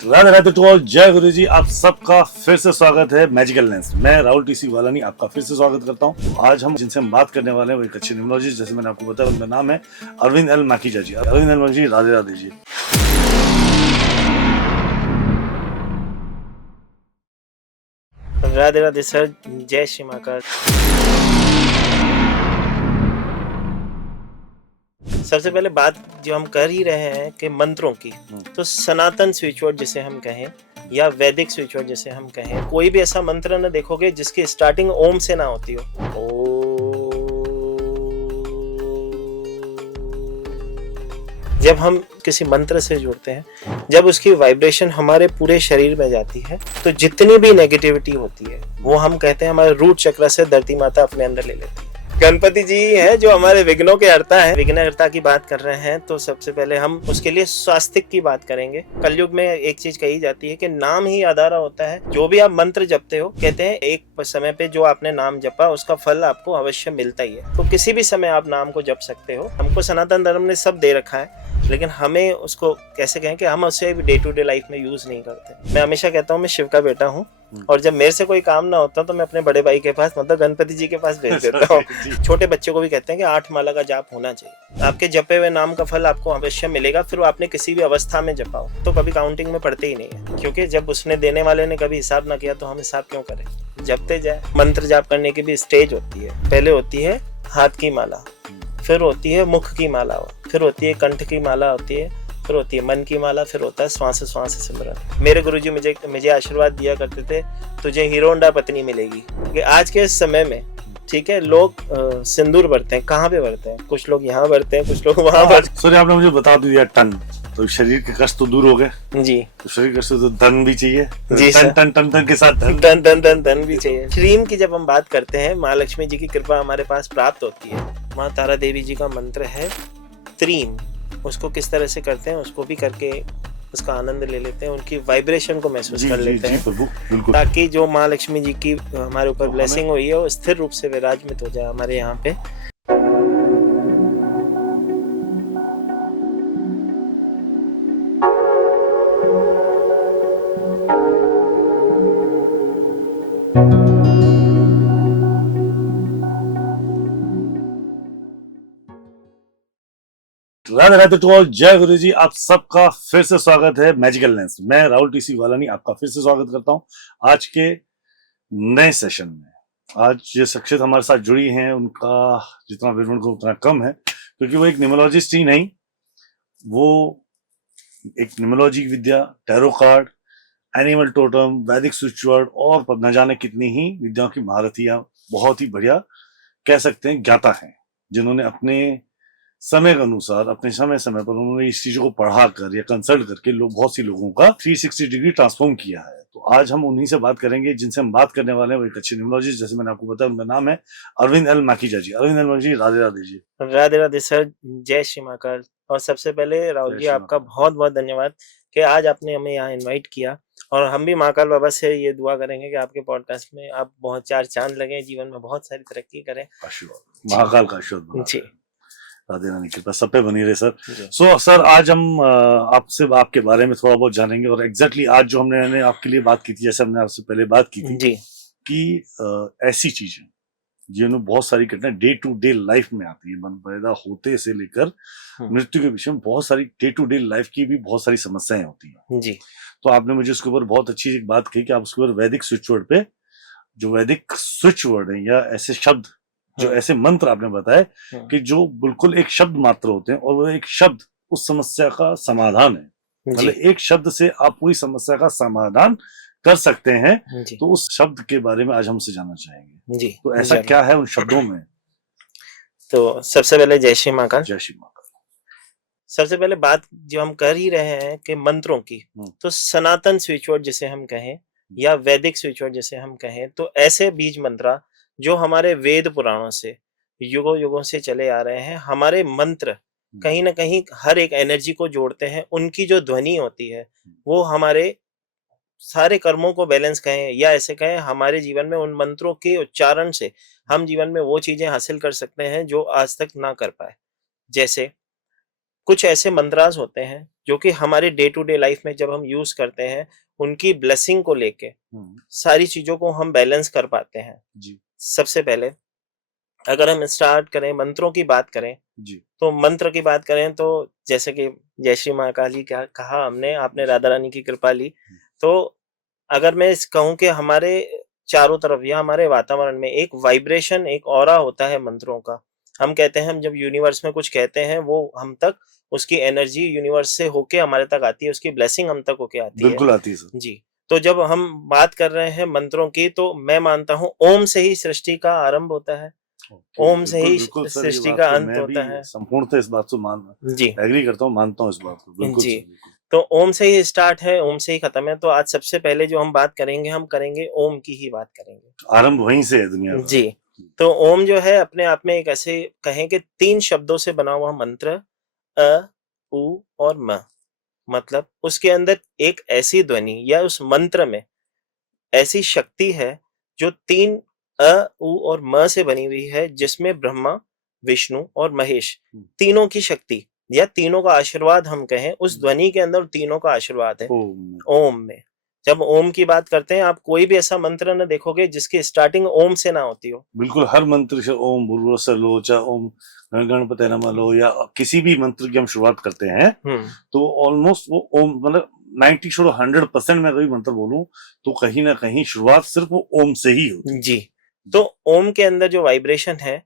Radhe Radhe to all, जय गुरु जी। आप सबका फिर से स्वागत है मैजिकल लेंस। मैं राहुल टीसी वालानी आपका फिर से स्वागत करता हूं। आज हम जिनसे हम बात करने वाले हैं वो एक अच्छे न्यूमरोलॉजिस्ट, जैसे मैंने आपको बताया उनका नाम है अरविंद एल माखीजा जी। अरविंद एल माखीजा जी, राधे राधे जी। राधे राधे सर, जय श्री महाकाल। सबसे पहले बात जो हम कर ही रहे हैं कि मंत्रों की, तो सनातन स्विच वर्ड जिसे हम कहें या वैदिक स्विच वर्ड जिसे हम कहें, कोई भी ऐसा मंत्र न देखोगे जिसकी स्टार्टिंग ओम से ना होती हो। जब हम किसी मंत्र से जुड़ते हैं, जब उसकी वाइब्रेशन हमारे पूरे शरीर में जाती है, तो जितनी भी नेगेटिविटी होती है वो हम कहते हैं हमारे रूट चक्र से धरती माता अपने अंदर ले लेती है। गणपति जी है जो हमारे विघ्नों के हरता है। विघ्नहर्ता की बात कर रहे हैं तो सबसे पहले हम उसके लिए स्वास्तिक की बात करेंगे। कलयुग में एक चीज कही जाती है कि नाम ही आधारा होता है। जो भी आप मंत्र जपते हो, कहते हैं एक समय पे जो आपने नाम जपा उसका फल आपको अवश्य मिलता ही है। तो किसी भी समय आप नाम को जप सकते हो। हमको सनातन धर्म ने सब दे रखा है, लेकिन हमें उसको कैसे कहें कि हम उसे डे टू डे लाइफ में यूज नहीं करते। मैं हमेशा कहता हूँ मैं शिव का बेटा हूँ, और जब मेरे से कोई काम ना होता तो मैं अपने बड़े भाई के पास, मतलब गणपति जी के पास भेज देता हूँ। छोटे बच्चे को भी कहते हैं कि 8 माला का जाप होना चाहिए। आपके जपे हुए नाम का फल आपको अवश्य मिलेगा, फिर वो आपने किसी भी अवस्था में जपा हो तो कभी काउंटिंग में पड़ते ही नहीं है, क्योंकि जब उसने देने वाले ने कभी हिसाब ना किया तो हम हिसाब क्यों करें, जपते जाए। मंत्र जाप करने की भी स्टेज होती है। पहले होती है हाथ की माला, फिर होती है मुख की माला, फिर होती है कंठ की माला होती है, फिर होती है मन की माला, फिर होता है श्वास श्वास सिमरन। मेरे गुरुजी मुझे आशीर्वाद दिया करते थे, तुझे हीरो होंडा पत्नी मिलेगी। क्योंकि आज के समय में, ठीक है, लोग सिंदूर भरते हैं। कहाँ पे भरते हैं? कुछ लोग यहाँ भरते हैं, कुछ लोग वहाँ भरते हैं। सर, आपने मुझे बता दिया टन, तो शरीर के कष्ट तो दूर हो गए जी। तो शरीर कष्ट तो धन भी चाहिए जी टन टन टन टन के साथ धन धन धन धन धन भी चाहिए। श्रीम की जब हम बात करते हैं, माँ लक्ष्मी जी की कृपा हमारे पास प्राप्त होती है। माँ तारा देवी जी का मंत्र है त्रीम। उसको किस तरह से करते हैं उसको भी करके उसका आनंद ले लेते हैं, उनकी वाइब्रेशन को महसूस कर लेते हैं, ताकि जो माँ लक्ष्मी जी की हमारे ऊपर ब्लेसिंग हुई है वो स्थिर रूप से विराजमित हो जाए हमारे यहाँ पे। राधे राधे टू ऑल, जय गुरु जी। आप सबका फिर से स्वागत है मैजिकल लेंस। मैं राहुल टीसी वालानी आपका फिर से स्वागत करता हूं आज के नए सेशन में। आज जो शख्सियत हमारे साथ जुड़ी हैं उनका जितना विवरण को उतना कम है, क्योंकि वो एक न्यूमरोलॉजिस्ट ही नहीं, वो एक न्यूमरोलॉजी विद्या, टैरो कार्ड, एनिमल टोटम, वैदिक स्विच वर्ड और न जाने कितनी ही विद्याओं की महारथियां, बहुत ही बढ़िया कह सकते हैं ज्ञाता हैं, जिन्होंने अपने समय के अनुसार अपने समय समय पर उन्होंने इस चीजों को पढ़ा कर या कंसल्ट करके बहुत सी लोगों का 360 डिग्री ट्रांसफॉर्म किया है। तो आज हम उन्हीं से बात करेंगे जिनसे हम बात करने वाले हैं वो एक अच्छे न्यूमरोलॉजिस्ट, जैसे मैंने आपको बताया उनका नाम है अरविंद एल माखीजा जी। अरविंद एल माखीजा जी, राधे राधे जी। राधे राधे सर, जय श्री महाकाल। और सबसे पहले राहुल जी आपका बहुत बहुत धन्यवाद कि आज आपने हमें यहाँ इनवाइट किया, और हम भी महाकाल बाबा से ये दुआ करेंगे कि आपके पॉडकास्ट में आप बहुत 4 चांद लगे, जीवन में बहुत सारी तरक्की करें। महाकाल का आशीर्वाद जी, राधे रानी कृपा सब पे बनी रहे सर। सो सर, आज हम आपसे आपके बारे में थोड़ा बहुत जानेंगे, और एग्जैक्टली आज जो हमने आपके लिए बात की थी, जैसे हमने आपसे पहले बात की थी जी, कि ऐसी चीजें जिन्होंने बहुत सारी घटनाएं डे टू डे लाइफ में आती है, मन पैदा होते से लेकर मृत्यु के विषय में बहुत सारी डे टू डे लाइफ की भी बहुत सारी समस्याएं होती हैं जी। तो आपने मुझे उसके ऊपर बहुत अच्छी एक बात कही कि आप उसके ऊपर वैदिक स्विच वर्ड पे, जो वैदिक स्विच वर्ड है या ऐसे शब्द, जो ऐसे मंत्र आपने बताए कि जो बिल्कुल एक शब्द मात्र होते हैं, और वो एक शब्द उस समस्या का समाधान है। मतलब एक शब्द से आप पूरी समस्या का समाधान कर सकते हैं। तो उस शब्द के बारे में आज हमसे जानना चाहेंगे जी। तो ऐसा क्या है उन शब्दों में? तो सबसे पहले जय श्री महाकाल। जय श्री महाकाल। सबसे पहले बात जो हम कर ही रहे हैं कि मंत्रों की, तो सनातन स्विच वर्ड जिसे हम कहें या वैदिक स्विच वर्ड जिसे हम कहें, तो ऐसे बीज मंत्रा जो हमारे वेद पुराणों से युगों युगों से चले आ रहे हैं। हमारे मंत्र कहीं ना कहीं हर एक एनर्जी को जोड़ते हैं। उनकी जो ध्वनि होती है वो हमारे सारे कर्मों को बैलेंस कहें या ऐसे कहें, हमारे जीवन में उन मंत्रों के उच्चारण से हम जीवन में वो चीजें हासिल कर सकते हैं जो आज तक ना कर पाए। जैसे कुछ ऐसे मंत्रास होते हैं जो कि हमारे डे टू डे लाइफ में जब हम यूज करते हैं, उनकी ब्लेसिंग को लेके सारी चीजों को हम बैलेंस कर पाते हैं। जी सबसे पहले अगर हम स्टार्ट करें मंत्रों की बात करें, जी तो मंत्र की बात करें तो जैसे कि जय श्री महाकाली क्या कहा हमने, आपने राधा रानी की कृपा ली। तो अगर मैं इस कहूं कि हमारे चारों तरफ या हमारे वातावरण में एक वाइब्रेशन, एक ऑरा होता है मंत्रों का। हम कहते हैं, हम जब यूनिवर्स में कुछ कहते हैं वो हम तक, उसकी एनर्जी यूनिवर्स से होके हमारे तक आती है, उसकी ब्लेसिंग हम तक होके आती है। बिल्कुल आती है सर। जी। तो जब हम बात कर रहे हैं मंत्रों की, तो मैं मानता हूं ओम से ही सृष्टि का आरंभ होता है, ओके, ओम से बिल्कुल ही बिल्कुल सर, ये सृष्टि बात का तो अंत मैं भी होता है। संपूर्णतः इस बात से जी। एग्री करता हूँ, मानता हूँ इस बात को, बिल्कुल जी। सर, बिल्कुल। तो ओम से ही स्टार्ट है, ओम से ही खत्म है। तो आज सबसे पहले जो हम बात करेंगे, हम करेंगे ओम की ही बात करेंगे। आरंभ वहीं से है दुनिया का। जी। तो ओम जो है अपने आप में एक ऐसे कहें कि 3 शब्दों से बना हुआ मंत्र, अ, उ और म। मतलब उसके अंदर एक ऐसी ध्वनि या उस मंत्र में ऐसी शक्ति है जो 3 अ, उ और म से बनी हुई है, जिसमें ब्रह्मा, विष्णु और महेश तीनों की शक्ति या तीनों का आशीर्वाद हम कहें, उस ध्वनि के अंदर तीनों का आशीर्वाद है ओम। ओम में। जब ओम की बात करते हैं, आप कोई भी ऐसा मंत्र न देखोगे जिसकी स्टार्टिंग ओम से ना होती हो। बिल्कुल, हर मंत्र से ओम भूर्भुवस्सुः लो, चाहे ओम गणपतये नमः लो, या किसी भी मंत्र की हम शुरुआत करते हैं तो ऑलमोस्ट वो ओम, मतलब 90 छोड़ो 100% मैं कोई मंत्र बोलूं तो कहीं ना कहीं शुरुआत सिर्फ वो ओम से ही होती है। जी। तो ओम के अंदर जो वाइब्रेशन है,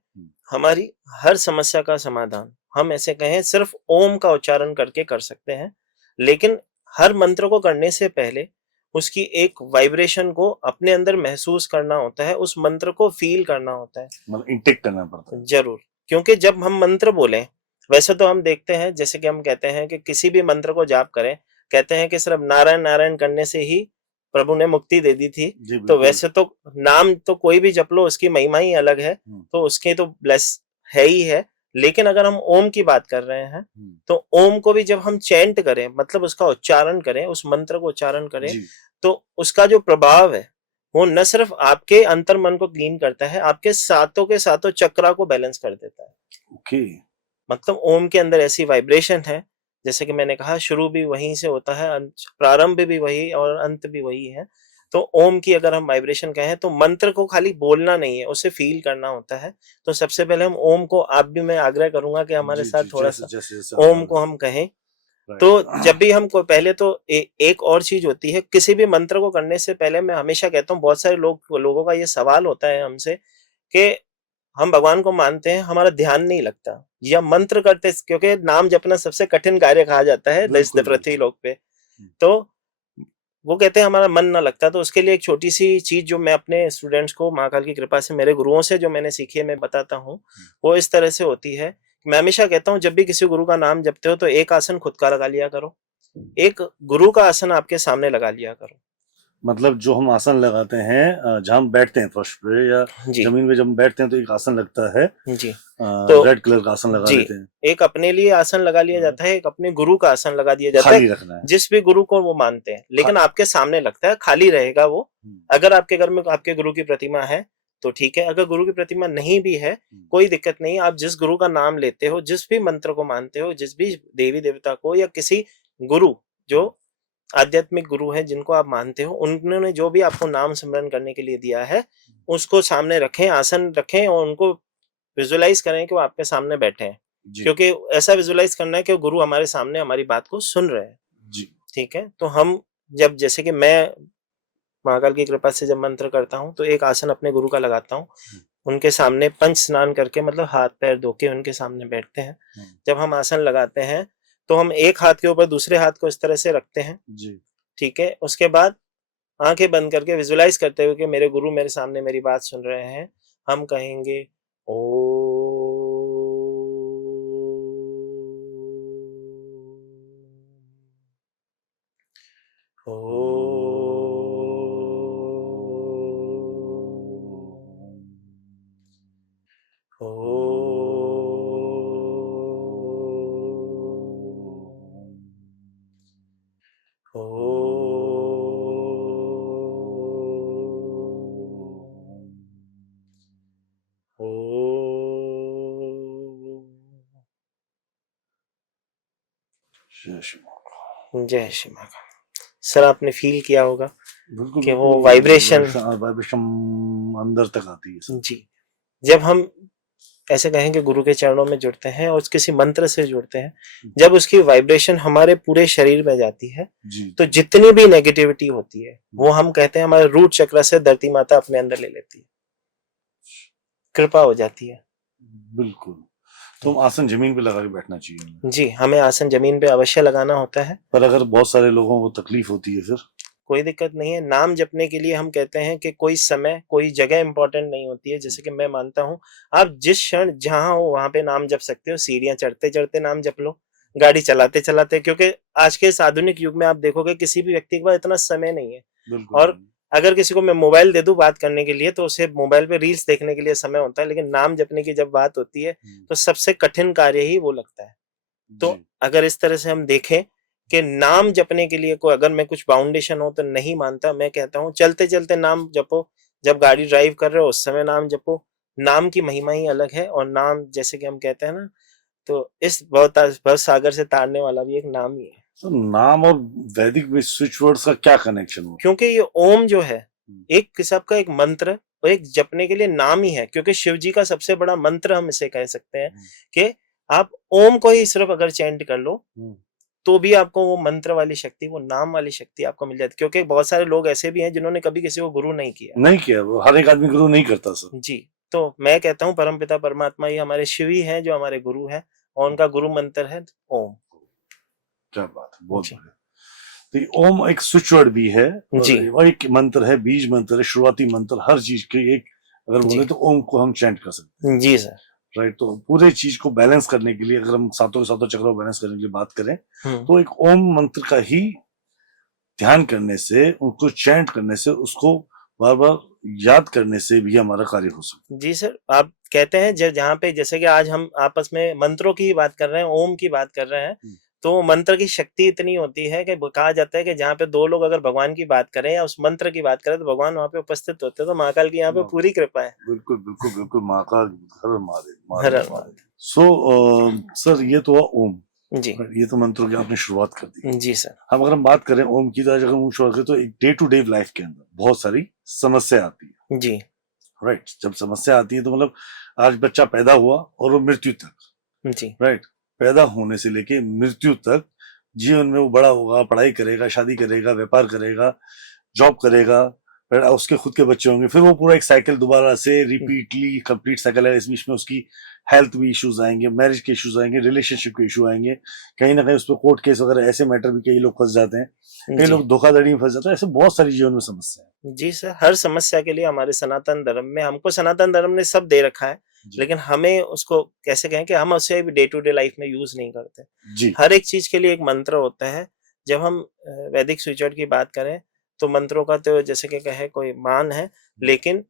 हमारी हर समस्या का समाधान हम ऐसे कहें सिर्फ ओम का उच्चारण करके कर सकते हैं। लेकिन हर मंत्र को करने से पहले उसकी एक वाइब्रेशन को अपने अंदर महसूस करना होता है, उस मंत्र को फील करना होता है। मतलब इंटेक करना पड़ता है। जरूर। क्योंकि जब हम मंत्र बोलें, वैसे तो हम देखते हैं जैसे कि हम कहते हैं कि किसी भी मंत्र को जाप करें, कहते हैं कि सिर्फ नारायण नारायण करने से ही प्रभु ने मुक्ति दे दी थी। जी तो बिल्कुल। वैसे तो नाम तो कोई भी जप लो, उसकी महिमा ही अलग है, तो उसके तो ब्लेस है ही है। लेकिन अगर हम ओम की बात कर रहे हैं, तो ओम को भी जब हम चैंट करें, मतलब उसका उच्चारण करें, उस मंत्र को उच्चारण करें, तो उसका जो प्रभाव है वो न सिर्फ आपके अंतर मन को क्लीन करता है, आपके सातों के सातों चक्रा को बैलेंस कर देता है। ओके। मतलब ओम के अंदर ऐसी वाइब्रेशन है, जैसे कि मैंने कहा शुरू भी वहीं से होता है, प्रारंभ भी वही और अंत भी वही है। तो ओम की अगर हम वाइब्रेशन कहें, तो मंत्र को खाली बोलना नहीं है, उसे फील करना होता है। तो सबसे पहले हम ओम को, आप भी, मैं आग्रह करूंगा कि हमारे जी साथ जी, थोड़ा जैसे सा जैसे जैसे ओम को हम कहें। तो जब भी हम को पहले तो एक और चीज होती है, किसी भी मंत्र को करने से पहले मैं हमेशा कहता हूँ, बहुत सारे लोगों का ये सवाल होता है हमसे कि हम भगवान को मानते हैं, हमारा ध्यान नहीं लगता, या मंत्र करते, क्योंकि नाम जपना सबसे कठिन कार्य कहा जाता है इस बिल्कुल पृथ्वी बिल्कुल। लोक पे। तो वो कहते हैं हमारा मन ना लगता। तो उसके लिए एक छोटी सी चीज जो मैं अपने स्टूडेंट्स को महाकाल की कृपा से, मेरे गुरुओं से जो मैंने सीखी है, मैं बताता हूँ। वो इस तरह से होती है, मैं हमेशा कहता हूँ, जब भी किसी गुरु का नाम जपते हो तो एक आसन खुद का लगा लिया करो, एक गुरु का आसन आपके सामने लगा लिया करो। मतलब जो हम आसन लगाते हैं, जहाँ हम बैठते हैं फर्श पे या जी जमीन पे जब हम बैठते हैं, तो एक आसन लगता है, जी। तो रेड कलर का आसन लगा जी, लेते हैं। एक अपने लिए आसन लगा लिया जाता है, एक अपने गुरु का आसन लगा दिया जाता है, खाली रखना है। जिस भी गुरु को वो मानते हैं, लेकिन आपके सामने लगता है, खाली रहेगा वो। अगर आपके घर में आपके गुरु की प्रतिमा है तो ठीक है, अगर गुरु की प्रतिमा नहीं भी है, कोई दिक्कत नहीं। आप जिस गुरु का नाम लेते हो, जिस भी मंत्र को मानते हो, जिस भी देवी देवता को या किसी गुरु, जो आध्यात्मिक गुरु है जिनको आप मानते हो, उन्होंने जो भी आपको नाम स्मरण करने के लिए दिया है, उसको सामने रखें, आसन रखें, और उनको विजुअलाइज करें कि वो आपके सामने बैठे हैं। क्योंकि ऐसा विजुअलाइज करना है कि गुरु हमारे सामने हमारी बात को सुन रहे हैं। जी। ठीक है। तो हम जब, जैसे कि मैं महाकाल की कृपा से जब मंत्र करता हूँ, तो एक आसन अपने गुरु का लगाता हूँ, उनके सामने पंच स्नान करके, मतलब हाथ पैर धो के उनके सामने बैठते हैं। जब हम आसन लगाते हैं, तो हम एक हाथ के ऊपर दूसरे हाथ को इस तरह से रखते हैं। जी। ठीक है। उसके बाद आंखें बंद करके विजुअलाइज करते हुए कि मेरे गुरु मेरे सामने मेरी बात सुन रहे हैं, हम कहेंगे ओ, ओ, ओ, ओ, ओ। जय श्री महाकाल। जय श्री महाकाल। सर आपने फील किया होगा बिल्कुल कि वो वाइब्रेशन वाइब्रेशन अंदर तक आती है सर। जी, जब हम ऐसे कहें कि गुरु के चरणों में जुड़ते हैं और किसी मंत्र से जुड़ते हैं, जब उसकी वाइब्रेशन हमारे पूरे शरीर में जाती है जी तो जितनी भी नेगेटिविटी होती है वो हम कहते हैं हमारे रूट चक्र से धरती माता अपने अंदर ले लेती है, कृपा हो जाती है। बिल्कुल। तो आसन जमीन पे लगा के बैठना चाहिए हमें। जी, हमें आसन जमीन पे अवश्य लगाना होता है। पर अगर बहुत सारे लोगों को तकलीफ होती है फिर कोई दिक्कत नहीं है। नाम जपने के लिए हम कहते हैं कि कोई समय कोई जगह इंपॉर्टेंट नहीं होती है। जैसे कि मैं मानता हूँ आप जिस क्षण जहां हो वहां पे नाम जप सकते हो। सीढ़ियां चढ़ते चढ़ते नाम जप लो, गाड़ी चलाते चलाते, क्योंकि आज के इस आधुनिक युग में आप देखोगे किसी भी व्यक्ति के पास इतना समय नहीं है। बिल्कुल। और अगर किसी को मैं मोबाइल दे दूं बात करने के लिए तो उसे मोबाइल पे रील्स देखने के लिए समय होता है, लेकिन नाम जपने की जब बात होती है तो सबसे कठिन कार्य ही वो लगता है। तो जी, अगर इस तरह से हम देखें कि नाम जपने के लिए कोई अगर मैं कुछ बाउंडेशन हो तो नहीं मानता, मैं कहता हूँ चलते चलते नाम जपो, जब गाड़ी ड्राइव कर रहे हो उस समय नाम जपो। नाम की महिमा ही अलग है। और नाम जैसे कि हम कहते हैं ना, तो इस भव सागर से तारने वाला भी एक नाम ही है। तो नाम और वैदिक में स्विच वर्ड्स का क्या कनेक्शन हुआ? क्योंकि ये ओम जो है एक किस्म का एक मंत्र और एक जपने के लिए नाम ही है, क्योंकि शिव जी का सबसे बड़ा मंत्र हम इसे कह सकते हैं कि आप ओम को ही सिर्फ अगर चैंट कर लो तो भी आपको वो मंत्र वाली शक्ति, वो नाम वाली शक्ति आपको मिल जाती है। क्योंकि बहुत सारे लोग ऐसे भी हैं जिन्होंने कभी किसी को गुरु नहीं किया। नहीं किया, वो हर एक आदमी गुरु नहीं करता सर। जी, तो मैं कहता हूँ परमपिता परमात्मा ही हमारे शिव ही हैं जो हमारे गुरु हैं, और उनका गुरु मंत्र है ओम। क्या बात है, बहुत बढ़िया। तो ये ओम एक स्विच वर्ड भी है जी। और एक मंत्र है, बीज मंत्र है, शुरुआती मंत्र, हर चीज के एक अगर बोले तो ओम को हम चैंट कर सकते हैं। जी सर। राइट। तो पूरे चीज को बैलेंस करने के लिए अगर हम सातों के सातों चक्रों को बैलेंस करने के लिए बात करें तो एक ओम मंत्र का ही ध्यान करने से, उनको चैंट करने से, उसको बार बार याद करने से भी हमारा कार्य हो सकता है। जी सर, आप कहते हैं जहाँ पे जैसे कि आज हम आपस में मंत्रों की बात कर रहे हैं, ओम की बात कर रहे हैं, तो मंत्र की शक्ति इतनी होती है कि कहा जाता है कि जहाँ पे दो लोग अगर भगवान की बात करें या उस मंत्र की बात करें तो भगवान वहां पे उपस्थित होते हैं। तो महाकाल की यहाँ पे पूरी कृपा है। बिल्कुल बिल्कुल बिल्कुल। महाकाल हर महादेव हर महादेव महादेव। सो सर ये तो हुआ ओम। जी। ये तो मंत्रों की आपने शुरुआत कर दी। जी सर। हम अगर हम बात करें ओम की, तो आज अगर हम शुरुआत करें तो एक डे टू डे लाइफ के अंदर बहुत सारी समस्या आती है। जी। राइट। जब समस्या आती है तो मतलब आज बच्चा पैदा हुआ और वो मृत्यु तक। जी। राइट। पैदा होने से लेके मृत्यु तक जीवन में वो बड़ा होगा, पढ़ाई करेगा, शादी करेगा, व्यापार करेगा, जॉब करेगा, उसके खुद के बच्चे होंगे, फिर वो पूरा एक साइकिल दोबारा से रिपीटली कंप्लीट साइकिल है। इस बीच में उसकी हेल्थ भी इश्यूज आएंगे, मैरिज के इश्यूज आएंगे, रिलेशनशिप के इशू आएंगे, कहीं ना कहीं उस पर कोर्ट केस वगैरह ऐसे मैटर भी कई लोग फंस जाते हैं, कई लोग धोखाधड़ी में फंस जाते हैं। ऐसे बहुत सारी जीवन में समस्या है। जी सर, हर समस्या के लिए हमारे सनातन धर्म में, हमको सनातन धर्म ने सब दे रखा है, लेकिन हमें उसको कैसे कहें कि हम उसे डे टू डे लाइफ में यूज नहीं करते। जी। हर एक चीज के लिए एक मंत्र होता है। जब हम वैदिक स्विच वर्ड की बात करें तो मंत्रों का तो जैसे कि कहे कोई मान है, लेकिन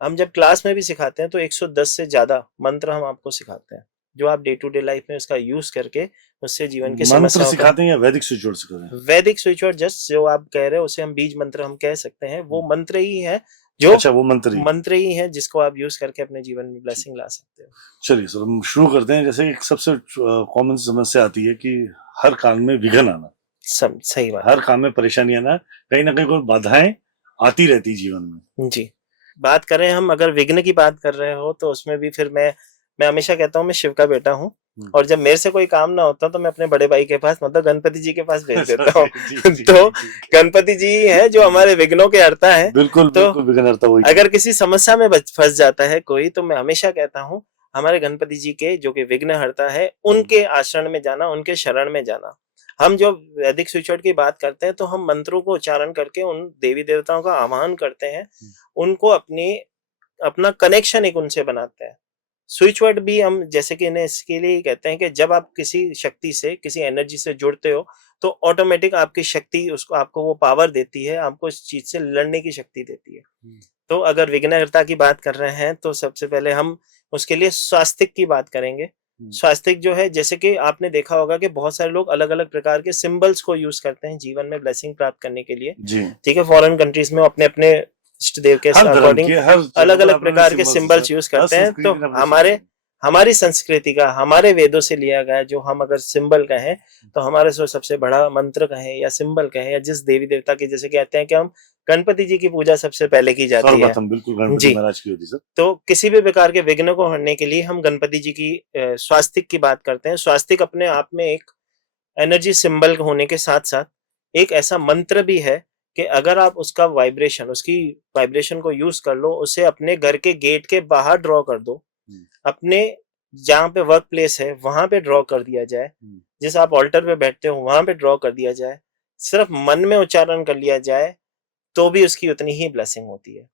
हम जब क्लास में भी सिखाते हैं तो 110 से ज्यादा मंत्र हम आपको सिखाते हैं, जो आप डे टू डे लाइफ में उसका यूज करके उससे जीवन की समस्याओं सिखाते हैं या वैदिक स्विच वर्ड सिखाते हैं? वैदिक स्विच वर्ड जस्ट जो आप कह रहे हो उसे हम बीज मंत्र हम कह सकते हैं, वो मंत्र ही है जो अच्छा, वो मंत्र ही है जिसको आप यूज करके अपने जीवन में ब्लेसिंग ला सकते हो। चलिए सर, हम शुरू करते हैं। जैसे एक सबसे कॉमन समस्या आती है कि हर काम में विघ्न आना। सब सही बात। हर काम में परेशानी आना, कहीं ना कहीं कोई बाधाएं आती रहती जीवन में। जी। बात करें हम अगर विघ्न की बात कर रहे हो तो उसमें भी फिर मैं हमेशा कहता हूँ मैं शिव का बेटा हूँ, और जब मेरे से कोई काम ना होता तो मैं अपने बड़े भाई के पास, मतलब गणपति जी के पास भेज देता हूँ। तो गणपति जी है जो हमारे विघ्नों के हरता है। बिल्कुल तो बिल्कुल विघ्न हरता वही। अगर किसी समस्या में फंस जाता है कोई, तो मैं हमेशा कहता हूँ हमारे गणपति जी के जो कि विघ्न हरता है, उनके आश्रम में जाना, उनके शरण में जाना। हम जो वैदिक स्विच वर्ड की बात करते हैं तो हम मंत्रों को उच्चारण करके उन देवी देवताओं का आह्वान करते हैं, उनको अपना कनेक्शन एक उनसे बनाते हैं। स्विच वर्ड भी हम जैसे कि इन्हें इसके लिए कहते हैं कि जब आप किसी शक्ति से, किसी एनर्जी से जुड़ते हो तो ऑटोमेटिक आपकी शक्ति उसको आपको वो पावर देती है, आपको इस चीज से लड़ने की शक्ति देती है। तो अगर विघ्नहर्ता की बात कर रहे हैं तो सबसे पहले हम उसके लिए स्वास्तिक की बात करेंगे। स्वास्तिक जो है, जैसे कि आपने देखा होगा कि बहुत सारे लोग अलग अलग प्रकार के सिंबल्स को यूज करते हैं जीवन में ब्लेसिंग प्राप्त करने के लिए। ठीक है, फॉरेन कंट्रीज में अपने इष्ट देव के अकॉर्डिंग अलग अलग प्रकार के सिंबल्स यूज करते हैं। तो हमारी संस्कृति का, हमारे वेदों से लिया गया, जो हम अगर सिंबल कहें तो हमारे सबसे बड़ा मंत्र कहें या सिंबल कहें, या जिस देवी देवता की, जैसे कहते हैं कि हम गणपति जी की पूजा सबसे पहले की जाती है सर्वप्रथम बिल्कुल गणपति जी। महाराज की होती सर। तो किसी भी प्रकार के विघ्न को हरने के लिए हम गणपति जी की स्वास्तिक की बात करते हैं। स्वास्तिक अपने आप में एक एनर्जी सिंबल होने के साथ साथ एक ऐसा मंत्र भी है कि अगर आप उसका वाइब्रेशन, उसकी वाइब्रेशन को यूज कर लो, उसे अपने घर के गेट के बाहर ड्रॉ कर दो, अपने जहाँ पे वर्क प्लेस है वहां पे ड्रॉ कर दिया जाए, जिस आप ऑल्टर पे बैठते हो वहां पे ड्रॉ कर दिया जाए, सिर्फ मन में उच्चारण कर लिया जाए, तो भी उसकी उतनी ही ब्लेसिंग होती है।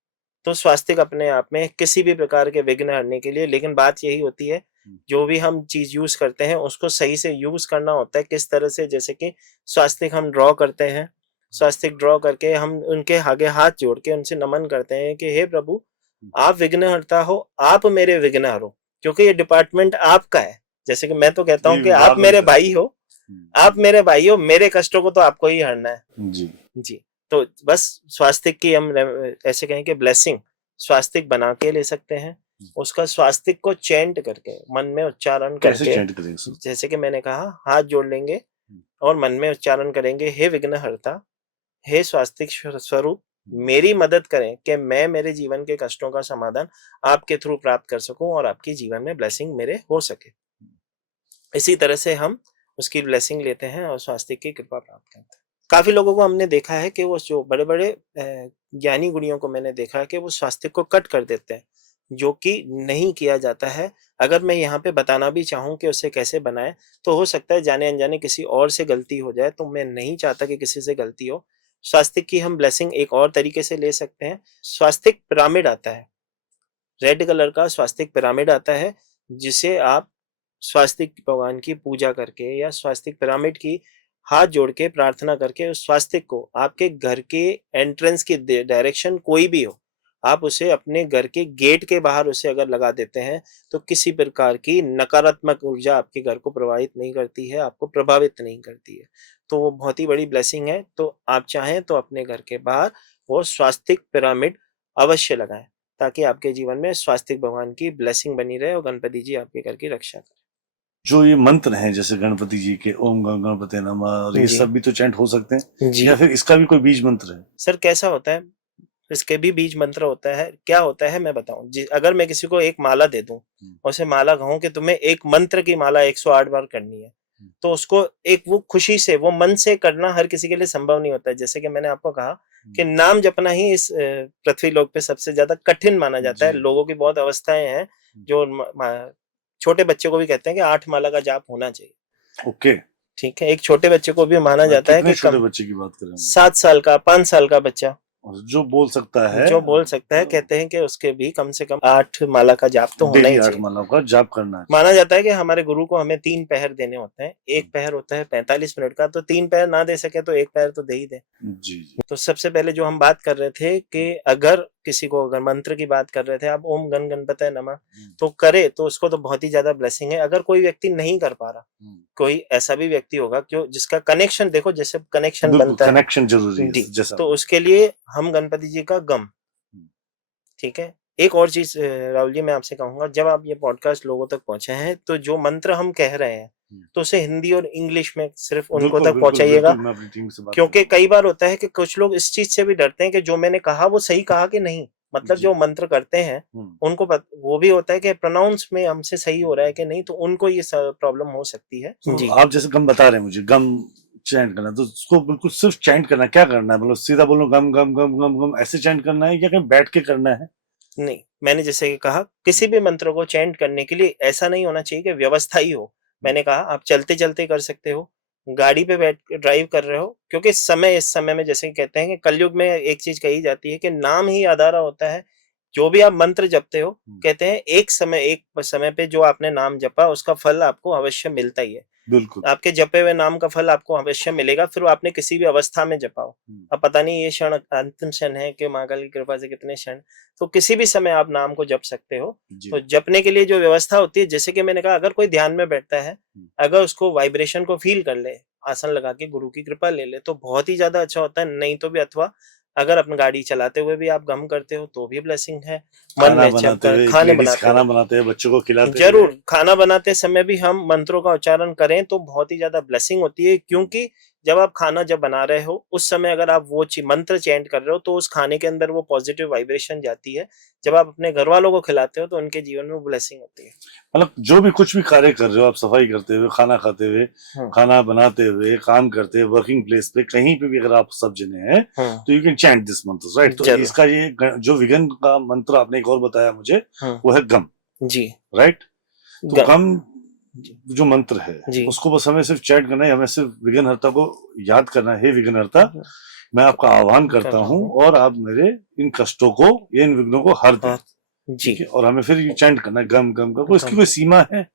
तो स्वास्तिक अपने आप में किसी भी प्रकार के विघ्न हरने के लिए, लेकिन बात यही होती है जो भी हम चीज यूज करते हैं उसको सही से यूज करना होता है। किस तरह से, जैसे कि स्वास्तिक हम ड्रॉ करते हैं, स्वास्तिक ड्रॉ करके हम उनके आगे हाथ जोड़ के उनसे नमन करते हैं कि हे प्रभु, आप विघ्नहर्ता हो, आप मेरे विघ्न हरो, क्योंकि ये डिपार्टमेंट आपका है। जैसे कि मैं तो कहता हूँ कि आप मेरे भाई हो, आप मेरे भाई हो, मेरे कष्टों को तो आपको ही हरना है जी जी। तो बस स्वास्तिक की हम ऐसे कहें कि ब्लेसिंग स्वास्तिक बना के ले सकते हैं। उसका स्वास्तिक को चैंट करके, मन में उच्चारण कैसे करके, चैंट करेंगे सर? जैसे कि मैंने कहा, हाथ जोड़ लेंगे और मन में उच्चारण करेंगे, हे विघ्नहर्ता, हे स्वास्तिक स्वरूप, मेरी मदद करें कि मैं मेरे जीवन के कष्टों का समाधान आपके थ्रू प्राप्त कर सकूं और आपकी जीवन में ब्लेसिंग मेरे हो सके। इसी तरह से हम उसकी ब्लेसिंग लेते हैं और स्वास्तिक की कृपा प्राप्त करते हैं। काफी लोगों को हमने देखा है कि वो जो बड़े बड़े ज्ञानी गुणियों को मैंने देखा है कि वो स्वास्तिक को कट कर देते हैं, जो कि नहीं किया जाता है। अगर मैं यहाँ पे बताना भी चाहूँ कि उसे कैसे बनाएं, तो हो सकता है जाने अनजाने किसी और से गलती हो जाए, तो मैं नहीं चाहता कि किसी से गलती हो। स्वास्तिक की हम ब्लेसिंग एक और तरीके से ले सकते हैं। स्वास्तिक पिरामिड आता है, रेड कलर का स्वास्तिक पिरामिड आता है, जिसे आप स्वास्तिक भगवान की पूजा करके या स्वास्तिक पिरामिड की हाथ जोड़ के प्रार्थना करके उस स्वास्तिक को आपके घर के एंट्रेंस की डायरेक्शन कोई भी हो, आप उसे अपने घर के गेट के बाहर उसे अगर लगा देते हैं, तो किसी प्रकार की नकारात्मक ऊर्जा आपके घर को प्रभावित नहीं करती है, आपको प्रभावित नहीं करती है। तो वो बहुत ही बड़ी ब्लेसिंग है। तो आप चाहें तो अपने घर के बाहर वो स्वास्तिक पिरामिड अवश्य लगाएं, ताकि आपके जीवन में स्वास्तिक भगवान की ब्लेसिंग बनी रहे और गणपति जी आपके घर की रक्षा करें। जो ये मंत्र हैं जैसे गणपति जी के ओम गण गणपते नमः, और ये जी। सब भी तो चैंट हो सकते हैं जी। या फिर इसका भी कोई बीज मंत्र है? सर कैसा होता है, इसके भी बीज मंत्र होता है। क्या होता है मैं बताऊं जी। अगर मैं किसी को एक माला दे दूं और उसे माला कहूं कि तुम्हें एक मंत्र की माला 108 बार करनी है, तो उसको एक वो खुशी से, वो मन से करना हर किसी के लिए संभव नहीं होता है। जैसे कि मैंने आपको कहा कि नाम जपना ही इस पृथ्वी लोक पे सबसे ज्यादा कठिन माना जाता है। लोगों की बहुत अवस्थाएं हैं जो छोटे बच्चे को भी कहते हैं कि 8 माला का जाप होना चाहिए। ओके, ठीक है, एक छोटे बच्चे को भी माना जाता है कि छोटे बच्चे की बात करें? 7 साल का, 5 साल का बच्चा जो बोल सकता है, जो बोल सकता है, कहते हैं कि उसके भी कम से कम 8 माला का जाप तो होना ही चाहिए। 8 मालाओं का जाप करना है। माना जाता है कि हमारे गुरु को हमें 3 पहर देने होते हैं। एक पहर होता है 45 मिनट का, तो 3 पहर ना दे सके तो एक पहर तो दे ही दे जी। तो सबसे पहले जो हम बात कर रहे थे कि अगर किसी को, अगर मंत्र की बात कर रहे थे आप, ओम गण गणपतये नमः तो करे, तो उसको तो बहुत ही ज्यादा ब्लेसिंग है। अगर कोई व्यक्ति नहीं कर पा रहा, कोई ऐसा भी व्यक्ति होगा जो जिसका कनेक्शन, देखो जैसे कनेक्शन बनता है, कनेक्शन जरूरी है जैसा, तो उसके लिए हम गणपति जी का गम, ठीक है। एक और चीज राहुल जी मैं आपसे कहूंगा, जब आप ये पॉडकास्ट लोगों तक पहुंचे हैं, तो जो मंत्र हम कह रहे हैं तो उसे हिंदी और इंग्लिश में सिर्फ उनको तक पहुंचाइएगा, क्योंकि कई बार होता है कि कुछ लोग इस चीज से भी डरते हैं कि जो मैंने कहा वो सही कहा कि नहीं। मतलब जो मंत्र करते हैं उनको वो भी होता है कि प्रोनाउंस में हमसे सही हो रहा है कि नहीं, तो उनको ये प्रॉब्लम हो सकती है जी। आप जैसे गम बता रहे हैं मुझे, गम चैंट करना, तो उसको बिल्कुल सिर्फ चैंट करना, क्या करना है? मतलब सीधा बोलो गम गम गम गम गम ऐसे चैंट करना है या कहीं बैठ के करना है? नहीं, मैंने जैसे कहा किसी भी मंत्र को चैंट करने के लिए ऐसा नहीं होना चाहिए कि व्यवस्था ही हो। मैंने कहा आप चलते चलते कर सकते हो, गाड़ी पे बैठ ड्राइव कर रहे हो, क्योंकि इस समय में जैसे कहते हैं कि कलयुग में एक चीज कही जाती है कि नाम ही आधारा होता है। जो भी आप मंत्र जपते हो, कहते हैं एक समय पे जो आपने नाम जपा उसका फल आपको अवश्य मिलता ही है। बिल्कुल, आपके जपे हुए नाम का फल आपको अवश्य मिलेगा, फिर आपने किसी भी अवस्था में जपा हो। अब पता नहीं ये क्षण अंतिम क्षण है कि माँ काली की कृपा से कितने क्षण, तो किसी भी समय आप नाम को जप सकते हो। तो जपने के लिए जो व्यवस्था होती है, जैसे कि मैंने कहा, अगर कोई ध्यान में बैठता है, अगर उसको वाइब्रेशन को फील कर ले, आसन लगा के गुरु की कृपा ले ले, तो बहुत ही ज्यादा अच्छा होता है। नहीं तो भी अथवा अगर अपनी गाड़ी चलाते हुए भी आप गम करते हो तो भी ब्लेसिंग है। मन खाना में बनाते जब हुए, खाने लेडीज बनाते खाना हुए बनाते हुए, बच्चों को खिलाते हुए, जरूर खाना बनाते समय भी हम मंत्रों का उच्चारण करें तो बहुत ही ज्यादा ब्लेसिंग होती है, क्योंकि जब आप खाना जब बना रहे हो उस समय अगर आप वो मंत्र चैंट कर रहे हो तो उस खाने के अंदर वो पॉजिटिव वाइब्रेशन जाती है। जब आप अपने घर वालों को खिलाते हो तो उनके जीवन में ब्लेसिंग होती है। मतलब जो भी कुछ भी कार्य कर रहे हो आप, सफाई करते हुए, खाना खाते हुए, खाना बनाते हुए, काम करते हुए, वर्किंग प्लेस पे कहीं पे भी अगर आप सब जने हैं तो यू कैन चैंट दिस मंत्र, राइट? तो जरूर। इसका ये जो विगन का मंत्र आपने एक और बताया मुझे, वो है गम, जी राइट? तो गम जो मंत्र है जी। उसको बस हमें सिर्फ चैंट करना है, हमें सिर्फ विघ्नहर्ता को याद करना है। हे विघ्नहर्ता, मैं आपका आह्वान करता हूँ और आप मेरे इन कष्टों को, ये इन विघ्नों को हर दें, जी। और हमें फिर ये चैंट करना है गम गम गम। इसकी कोई सीमा है?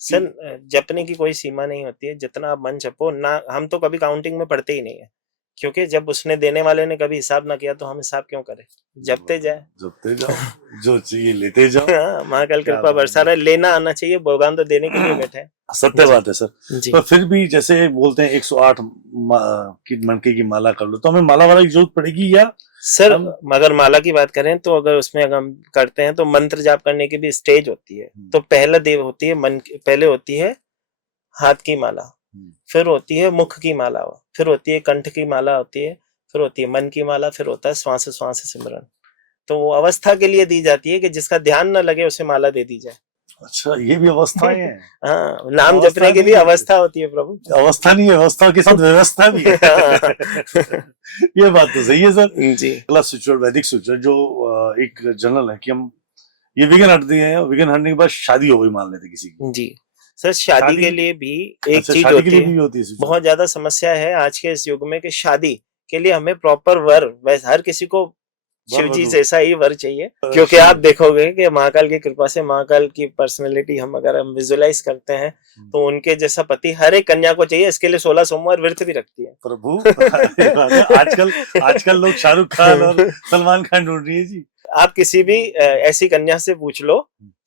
सर जपने की कोई सीमा नहीं होती है, जितना आप मन जपो ना। हम तो कभी काउंटिंग में पढ़ते ही नहीं है, क्योंकि जब उसने देने वाले ने कभी हिसाब ना किया तो हम हिसाब क्यों करें? जपते जाओ, जो चाहिए लेते जाओ। हाँ, महाकाल कृपा बरसा रहा है, लेना आना चाहिए, भगवान तो देने के लिए बैठे हैं। सत्य बात है सर। पर फिर भी जैसे बोलते हैं 108 की मनके की माला कर लो, तो हमें माला वाला की जरूरत पड़ेगी या? सर अगर माला की बात करें तो अगर उसमें अगर हम करते हैं तो मंत्र जाप करने की भी स्टेज होती है। तो पहला देव होती है मन, पहले होती है हाथ की माला, फिर होती है मुख की माला, फिर होती है कंठ की माला होती है, फिर होती है मन की माला, फिर होता है श्वास श्वास सिमरन। तो वो अवस्था के लिए दी जाती है कि जिसका ध्यान न लगे उसे माला दे दी जाए। अच्छा, ये भी अवस्थाएं हैं? हाँ, नाम जपने की भी अवस्था होती है प्रभु। अवस्था नहीं है, अवस्था के साथ व्यवस्था भी है। ये बात तो सही है सर जी। अगला स्पिरिचुअल, वैदिक स्पिरिचुअल जो एक जनरल है कि हम ये विघ्न हट दिए हैं, विघ्न हटने के बाद शादी हो गई मान लेते किसी की जी। सर शादी के लिए भी एक चीज होती है, बहुत ज्यादा समस्या है आज के इस युग में कि शादी के लिए हमें प्रॉपर वर, वैसे हर किसी को शिव जी जैसा ही वर चाहिए। क्योंकि आप देखोगे कि महाकाल की कृपा से, महाकाल की पर्सनैलिटी हम अगर हम विजुअलाइज करते हैं तो उनके जैसा पति हर एक कन्या को चाहिए। इसके लिए 16 सोमवार व्रत भी रखती है प्रभु। आजकल लोग शाहरुख खान और सलमान खान ढूंढ रही है जी। आप किसी भी ऐसी कन्या से पूछ लो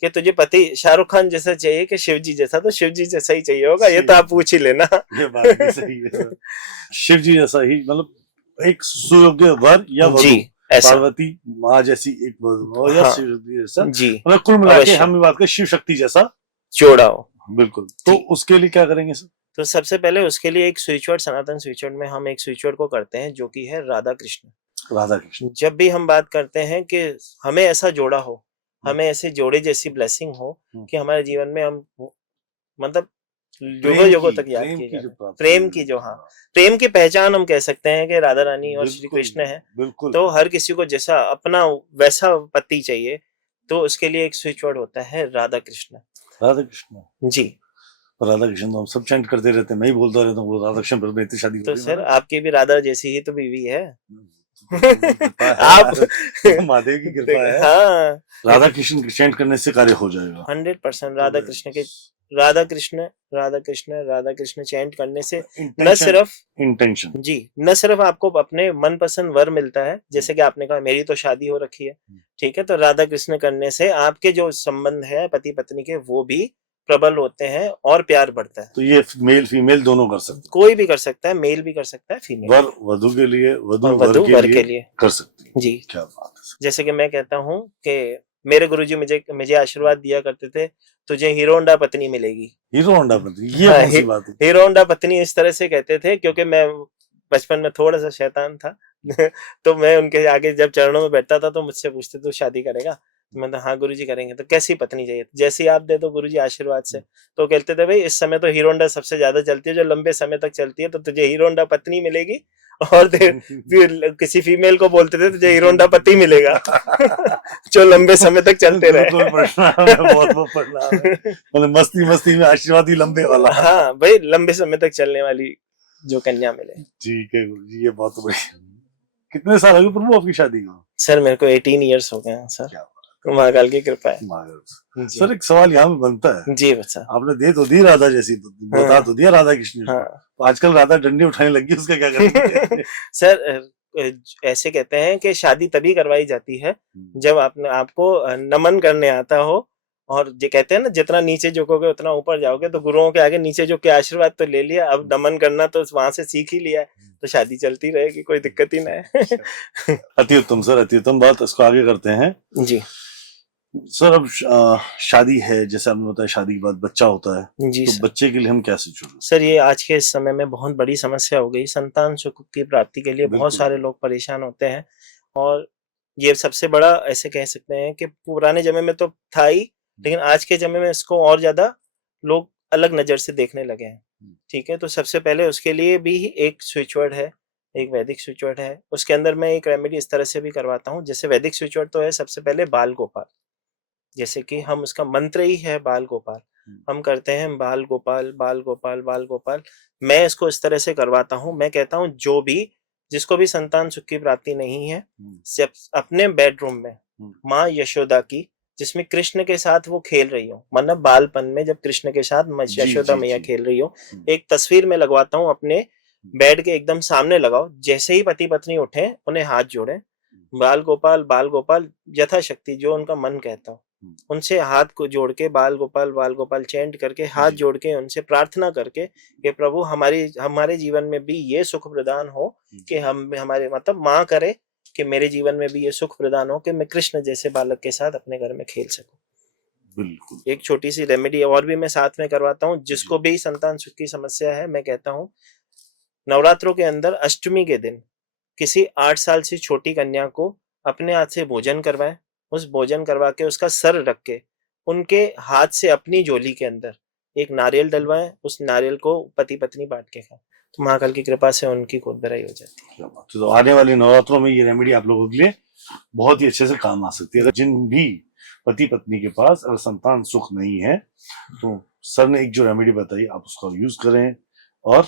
कि तुझे पति शाहरुख खान जैसा चाहिए कि शिव जी जैसा, तो शिव जी जैसा ही चाहिए होगा। ये तो आप पूछ ही लेना। ये बात भी सही है। शिव जी जैसा ही, मतलब एक सुयोग्य वर या वधू, पार्वती माँ जैसी एक वधू या शिव जी जैसा जी। मतलब कुल मिला के हम बात करें शिव शक्ति जैसा जोड़ा हो। बिल्कुल। तो उसके लिए क्या करेंगे सर? तो सबसे पहले उसके लिए एक स्विच वर्ड, सनातन स्विच वर्ड में हम एक स्विच वर्ड को करते हैं जो कि है राधा कृष्ण। राधा कृष्ण। जब भी हम बात करते हैं कि हमें ऐसा जोड़ा हो, हमें ऐसे जोड़े जैसी ब्लेसिंग हो कि हमारे जीवन में हम मतलब युगों तक याद किए जाए। प्रेम की जो, हाँ, प्रेम की पहचान हम कह सकते हैं कि राधा रानी और श्री कृष्ण है। तो हर किसी को जैसा अपना वैसा पति चाहिए, तो उसके लिए एक स्विच वर्ड होता है राधा कृष्ण। राधा कृष्ण जी। राधा कृष्ण तो हम सब चैंट करते रहते हैं, मैं ही बोलता रहता हूँ राधा कृष्ण पर मेरी शादी। तो सर आपकी भी राधा जैसी ही तो बीवी है। आप महादेव की कृपा है। हाँ, राधा कृष्ण चैंट करने से कार्य हो जाएगा 100%। राधा कृष्ण के राधा कृष्ण राधा कृष्ण राधा कृष्ण चैंट करने से न सिर्फ इंटेंशन जी, न सिर्फ आपको अपने मनपसंद वर मिलता है, जैसे कि आपने कहा मेरी तो शादी हो रखी है, ठीक है, तो राधा कृष्ण करने से आपके जो संबंध है पति पत्नी के वो भी प्रबल होते हैं और प्यार बढ़ता है। तो ये मेल फीमेल दोनों कर सकते हैं, कोई भी कर सकता है, मेल भी कर सकता है, फीमेल वर वधु के लिए, वधु वर के लिए कर सकती है जी। क्या बात है। जैसे कि मैं कहता हूँ कि मेरे गुरुजी मुझे आशीर्वाद दिया करते थे, तुझे हीरो होंडा पत्नी मिलेगी। हीरो होंडा पत्नी, ये कौन सी बात है? हीरो होंडा पत्नी इस तरह से कहते थे क्योंकि मैं बचपन में थोड़ा सा शैतान था। तो मैं उनके आगे जब चरणों में बैठता था तो मुझसे पूछते तू शादी करेगा? मैं तो हाँ गुरुजी करेंगे। तो कैसी पत्नी चाहिए? जैसी आप दे दो गुरुजी आशीर्वाद से। तो कहते थे भाई इस समय तो हीरो होंडा सबसे ज्यादा चलती है, जो लंबे समय तक चलती है, तो तुझे हीरो होंडा पत्नी मिलेगी। और फिर किसी फीमेल को बोलते थे तुझे हीरो होंडा पति मिलेगा। जो लंबे समय तक चलते रहे। मतलब मस्ती में आशीर्वाद ही लंबे वाला। हाँ भाई, लंबे समय तक चलने वाली जो कन्या मिले। ठीक है गुरुजी, ये बहुत बढ़िया। कितने साल हो गए प्रभु आपकी शादी को? सर मेरे को 18 इयर्स हो गए हैं सर। महाकाल की कृपा है। सर एक सवाल यहाँ में बनता है जी। बच्चा आपने दे तो दी राधा जैसी, बता तो दिया राधा कृष्ण। हाँ। तो आजकल राधा डंडी उठाने लगी, उसका क्या करेंगे? सर ऐसे कहते हैं कि शादी तभी करवाई जाती है जब आपको नमन करने आता हो और जो कहते हैं ना, जितना नीचे झुकोगे उतना ऊपर जाओगे, तो गुरुओं के आगे नीचे झुक के आशीर्वाद तो ले लिया, अब नमन करना तो वहां से सीख ही लिया है, तो शादी चलती रहेगी, कोई दिक्कत ही ना है। अति उत्तम सर, अति उत्तम बात। इसको आगे करते हैं जी सर। अब शादी है, जैसे आपने बताया, शादी के बाद बच्चा होता है, जी तो सर। बच्चे के लिए हम क्या सोचें? सर ये आज के इस समय में बहुत बड़ी समस्या हो गई, संतान सुख की प्राप्ति के लिए बहुत बिल्कुल। सारे लोग परेशान होते हैं, और ये सबसे बड़ा ऐसे कह सकते हैं कि पुराने जमाने में तो था ही, लेकिन आज के जमाने में इसको और ज्यादा लोग अलग नजर से देखने लगे हैं। ठीक है, तो सबसे पहले उसके लिए भी एक स्विच वर्ड है, एक वैदिक स्विच वर्ड है, उसके अंदर मैं एक रेमेडी इस तरह से भी करवाता हूँ। जैसे वैदिक स्विच वर्ड तो है सबसे पहले बाल गोपाल, जैसे कि हम उसका मंत्र ही है बाल गोपाल, हम करते हैं बाल गोपाल बाल गोपाल बाल गोपाल। मैं इसको इस तरह से करवाता हूँ, मैं कहता हूँ जो भी जिसको भी संतान सुख की प्राप्ति नहीं है, सिर्फ अपने बेडरूम में माँ यशोदा की, जिसमें कृष्ण के साथ वो खेल रही हो, मतलब बालपन में जब कृष्ण के साथ यशोदा मैया खेल रही हो, एक तस्वीर में लगवाता हूँ, अपने बेड के एकदम सामने लगाओ। जैसे ही पति पत्नी उठे उन्हें हाथ जोड़े, बाल गोपाल यथाशक्ति जो उनका मन कहता हो, उनसे हाथ को जोड़ के बाल गोपाल चैंट करके, हाथ जोड़ के उनसे प्रार्थना करके कि प्रभु हमारे जीवन में भी ये सुख प्रदान हो कि हम हमारे मतलब माँ करे कि मेरे जीवन में भी ये सुख प्रदान हो कि मैं कृष्ण जैसे बालक के साथ अपने घर में खेल सकूं। बिल्कुल। एक छोटी सी रेमेडी और भी मैं साथ में करवाता हूँ, जिसको भी संतान सुख की समस्या है, मैं कहता हूँ नवरात्रों के अंदर अष्टमी के दिन किसी 8 साल से छोटी कन्या को अपने हाथ से भोजन करवाएं, उस भोजन करवा के उसका सर रख के उनके हाथ से अपनी झोली के अंदर एक नारियल डलवाएं, उस नारियल को पति पत्नी बांट के खाएं, तो महाकाल की कृपा से उनकी गोद भराई हो जाती है। तो आने वाले नवरात्रों में ये रेमेडी आप लोगों के लिए बहुत ही अच्छे से काम आ सकती है। अगर जिन भी पति पत्नी के पास अगर संतान सुख नहीं है, तो सर ने एक जो रेमेडी बताई आप उसका यूज करें, और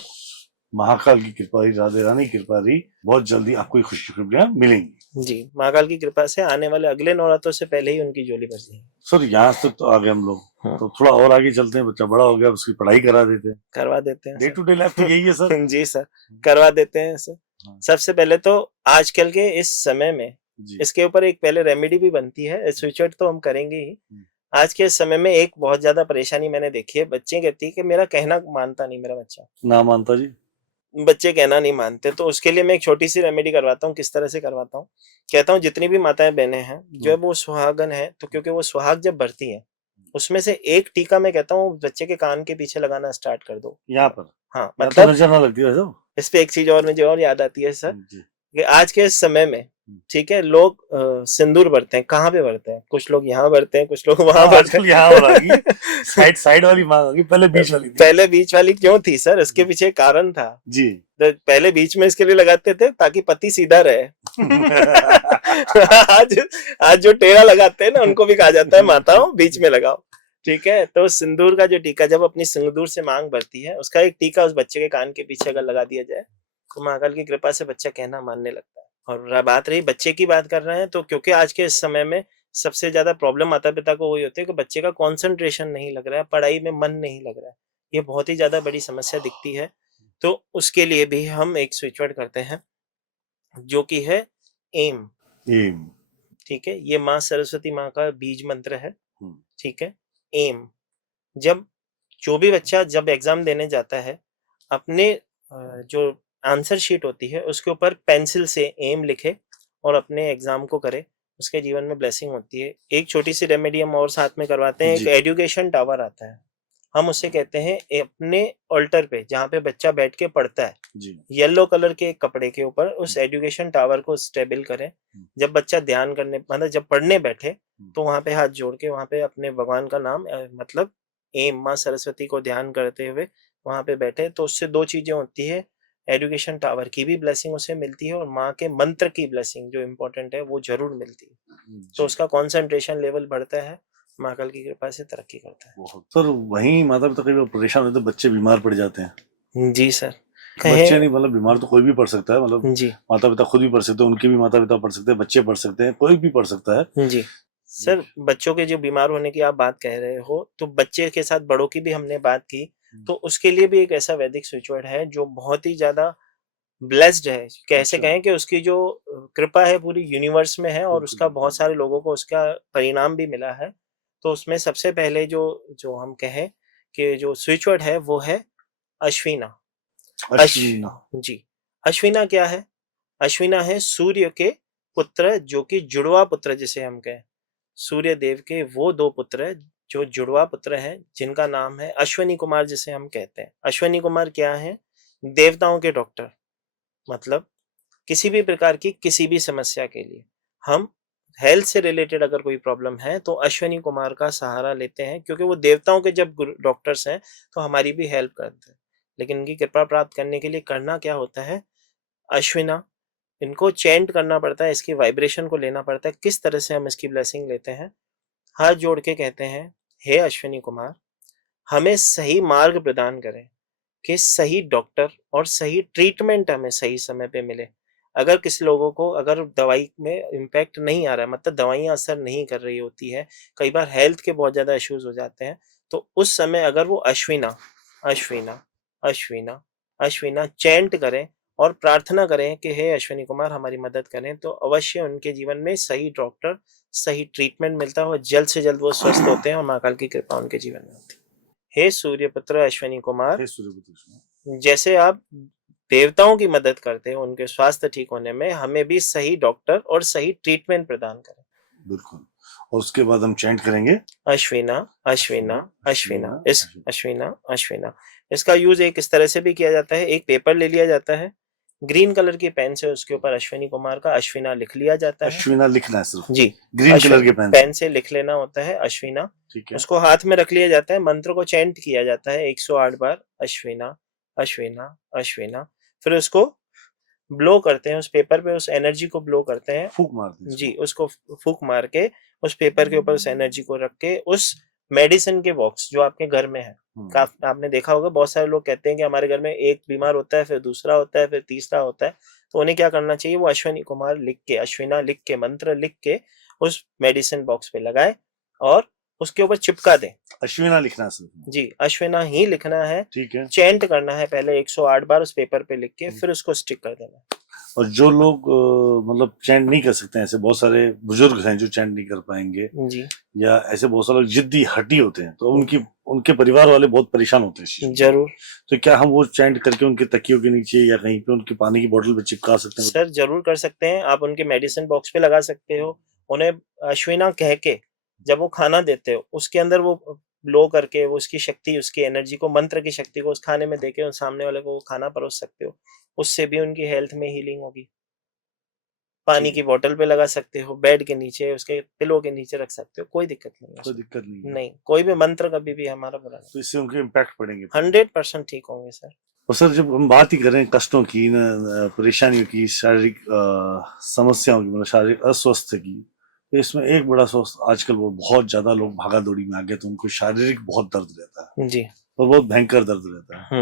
महाकाल की कृपा रही, राधे रानी की कृपा रही, बहुत जल्दी आपको ये खुशखबरियां मिलेंगी। जी, महाकाल की कृपा से आने वाले अगले नवरात्रों से पहले ही उनकी झोली भर जाएगी। सर यहाँ तक तो आ गए हम लोग, तो थोड़ा और आगे चलते हैं। बच्चा बड़ा हो गया, उसकी पढ़ाई करा देते हैं, करवा देते हैं। डे टू डे लाइफ तो यही है सर। जी सर, करवा देते हैं सर। सबसे पहले तो आजकल के इस समय में इसके ऊपर एक पहले रेमेडी भी बनती है, स्विच वर्ड तो हम करेंगे ही। आज के समय में एक बहुत ज्यादा परेशानी मैंने देखी है, बच्चे कहती है कि मेरा कहना मानता नहीं मेरा बच्चा, ना मानता जी, बच्चे कहना नहीं मानते, तो उसके लिए मैं एक छोटी सी रेमेडी करवाता हूँ। किस तरह से करवाता हूँ, कहता हूँ जितनी भी माताएं बहनें हैं, जब वो सुहागन है, तो क्योंकि वो सुहाग जब भरती है, उसमें से एक टीका मैं कहता हूँ बच्चे के कान के पीछे लगाना स्टार्ट कर दो यहाँ पर। हाँ, मतलब नजर ना लगती है। इस पे एक चीज और मुझे और याद आती है सर, कि आज के समय में ठीक है लोग सिंदूर भरते हैं, कहाँ पे भरते हैं, कुछ लोग यहाँ भरते हैं, कुछ लोग वहां भरते हैं। यहाँ हो रही साइड वाली मांग होगी, पहले बीच वाली क्यों थी सर, इसके पीछे एक कारण था जी। तो पहले बीच में इसके लिए लगाते थे ताकि पति सीधा रहे। आज जो टेढ़ा लगाते हैं ना, उनको भी कहा जाता है माताओं बीच में लगाओ। ठीक है, तो सिंदूर का जो टीका जब अपनी सिंदूर से मांग भरती है, उसका एक टीका उस बच्चे के कान के पीछे अगर लगा दिया जाए, तो महाकाल की कृपा से बच्चा कहना मानने लगता है। और बात रही बच्चे की बात कर रहे हैं, तो क्योंकि आज के इस समय में सबसे ज्यादा प्रॉब्लम माता पिता को वही होती है कि बच्चे का कंसंट्रेशन नहीं लग रहा है, पढ़ाई में मन नहीं लग रहा है, ये बहुत ही ज्यादा बड़ी समस्या दिखती है। तो उसके लिए भी हम एक स्विच वर्ड करते हैं जो कि है एम। ठीक है, ये माँ सरस्वती माँ का बीज मंत्र है। ठीक है, एम। जब जो भी बच्चा जब एग्जाम देने जाता है, अपने जो आंसर शीट होती है उसके ऊपर पेंसिल से एम लिखे और अपने एग्जाम को करे, उसके जीवन में ब्लेसिंग होती है। एक छोटी सी रेमेडी हम और साथ में करवाते हैं, एक एजुकेशन टावर आता है, हम उसे कहते हैं अपने ऑल्टर पे जहाँ पे बच्चा बैठ के पढ़ता है, येलो कलर के कपड़े के ऊपर उस एजुकेशन टावर को स्टेबल करें। जब बच्चा ध्यान करने मतलब जब पढ़ने बैठे, तो वहां पे हाथ जोड़ के वहां पे अपने भगवान का नाम मतलब एम माँ सरस्वती को ध्यान करते हुए वहां पे बैठे, तो उससे दो चीजें होती है, एजुकेशन टावर की भी ब्लेसिंग उसे मिलती है और माँ के मंत्र की ब्लेसिंग जो इम्पोर्टेंट है वो जरूर मिलती है। तो उसका कंसंट्रेशन लेवल बढ़ता है, महाकाल की कृपा से तरक्की करता है। सर वहीं माता पिता कई बार परेशान होते हैं, बच्चे बीमार पड़ जाते हैं। जी सर, बच्चे नहीं मतलब बीमार तो कोई भी पड़ सकता है, मतलब जी माता पिता खुद भी पढ़ सकते हैं, उनके भी माता पिता पढ़ सकते हैं, बच्चे पढ़ सकते हैं, कोई भी पढ़ सकता है। जी सर, बच्चों के जो बीमार होने की आप बात कह रहे हो, तो बच्चे के साथ बड़ों की भी हमने बात की, तो उसके लिए भी एक ऐसा वैदिक स्विच वर्ड है जो बहुत ही ज्यादा ब्लेस्ड है, कैसे कहें कि उसकी जो कृपा है पूरी यूनिवर्स में है और उसका बहुत सारे लोगों को उसका परिणाम भी मिला है। तो उसमें सबसे पहले जो जो हम कहें कि जो स्विच वर्ड है वो है अश्विना। अश्विना। जी, अश्विना क्या है? अश्विना है सूर्य के पुत्र, जो कि जुड़वा पुत्र जिसे हम कहें, सूर्य देव के वो दो पुत्र जो जुड़वा पुत्र हैं, जिनका नाम है अश्वनी कुमार, जिसे हम कहते हैं। अश्वनी कुमार क्या है? देवताओं के डॉक्टर। मतलब किसी भी प्रकार की किसी भी समस्या के लिए हम हेल्थ से रिलेटेड अगर कोई प्रॉब्लम है तो अश्वनी कुमार का सहारा लेते हैं, क्योंकि वो देवताओं के जब डॉक्टर्स हैं तो हमारी भी हेल्प करते हैं। लेकिन इनकी कृपा प्राप्त करने के लिए करना क्या होता है? अश्विना, इनको चैंट करना पड़ता है, इसकी वाइब्रेशन को लेना पड़ता है। किस तरह से हम इसकी ब्लेसिंग लेते हैं? हाथ जोड़ के कहते हैं, हे अश्विनी कुमार, हमें सही मार्ग प्रदान करें कि सही डॉक्टर और सही ट्रीटमेंट हमें सही समय पे मिले। अगर किसी लोगों को अगर दवाई में इम्पैक्ट नहीं आ रहा है, मतलब दवाइयाँ असर नहीं कर रही होती है, कई बार हेल्थ के बहुत ज़्यादा इश्यूज हो जाते हैं, तो उस समय अगर वो अश्विना अश्विना अश्विना अश्विना चैंट करें और प्रार्थना करें कि हे अश्विनी कुमार हमारी मदद करें, तो अवश्य उनके जीवन में सही डॉक्टर, सही ट्रीटमेंट मिलता है और जल्द से जल्द वो स्वस्थ होते हैं और महाकाल की कृपा उनके जीवन में होती है। हे सूर्यपुत्र अश्विनी कुमार, हे सूर्यपुत्र। जैसे आप देवताओं की मदद करते हैं उनके स्वास्थ्य ठीक होने में, हमें भी सही डॉक्टर और सही ट्रीटमेंट प्रदान करें। बिल्कुल। और उसके बाद हम चैंट करेंगे अश्विना अश्विना अश्विना। इस अश्विना अश्विना इसका यूज एक इस तरह से भी किया जाता है, एक पेपर ले लिया जाता है, ग्रीन कलर की पेन से उसके ऊपर अश्विनी कुमार का अश्विना लिख लिया जाता है। अश्विना लिखना है सिर्फ जी, ग्रीन कलर के पेन से लिख लेना होता है अश्विना। ठीक है। उसको हाथ में रख लिया जाता है, मंत्र को चैंट किया जाता है 108 बार, अश्विना अश्विना अश्विना। फिर उसको ब्लो करते हैं, उस पेपर पे उस एनर्जी को ब्लो करते हैं, फूक मारते हैं जी, उसको फूक मार के उस पेपर के ऊपर उस एनर्जी को रख के उस मेडिसिन के बॉक्स जो आपके घर में है, आपने देखा होगा बहुत सारे लोग कहते हैं कि हमारे घर में एक बीमार होता है, फिर दूसरा होता है, फिर तीसरा होता है, तो उन्हें क्या करना चाहिए? वो अश्विनी कुमार लिख के, अश्विना लिख के, मंत्र लिख के उस मेडिसिन बॉक्स पे लगाए और उसके ऊपर चिपका दें। अश्विना लिखना है सिर्फ? जी, अश्विना ही लिखना है। ठीक है। चैंट करना है पहले 108 बार उस पेपर पे लिख के, फिर उसको स्टिक कर देना। और जो लोग मतलब चैंट नहीं कर सकते हैं, ऐसे बहुत सारे बुजुर्ग हैं जो चैंट नहीं कर पाएंगे जी, या ऐसे बहुत सारे लोग जिद्दी हटी होते हैं, तो उनके परिवार वाले बहुत परेशान होते हैं। जरूर। तो क्या हम वो चैंट करके उनके तकियों के नीचे या कहीं पे उनके पानी की बोतल पे चिपका सकते हैं? सर जरूर कर सकते हैं, आप उनके मेडिसिन बॉक्स पे लगा सकते हो। उन्हें अश्विना कह के जब वो खाना देते हो उसके अंदर वो ब्लो करके वो उसकी शक्ति, उसकी एनर्जी को, मंत्र की शक्ति को उस खाने में देके उन सामने वाले को खाना परोस सकते हो, उससे भी उनकी हेल्थ में हीलिंग होगी। पानी की बोतल पे लगा सकते हो, बेड के नीचे, उसके पिलो के नीचे रख सकते हो, कोई दिक्कत नहीं है। कोई दिक्कत नहीं है। नहीं, कोई भी मंत्र कभी भी हमारा बुरा नहीं। तो इससे उनके इम्पैक्ट पड़ेंगे? 100% ठीक होंगे सर। और सर जब हम बात ही करें कष्टों की, परेशानियों की, शारीरिक समस्याओं की, मतलब शारीरिक अस्वस्थ की, तो इसमें एक बड़ा स्वस्थ आजकल वो बहुत ज्यादा लोग भागा दौड़ी में आ गए, तो उनको शारीरिक बहुत दर्द रहता है जी, और बहुत भयंकर दर्द रहता है।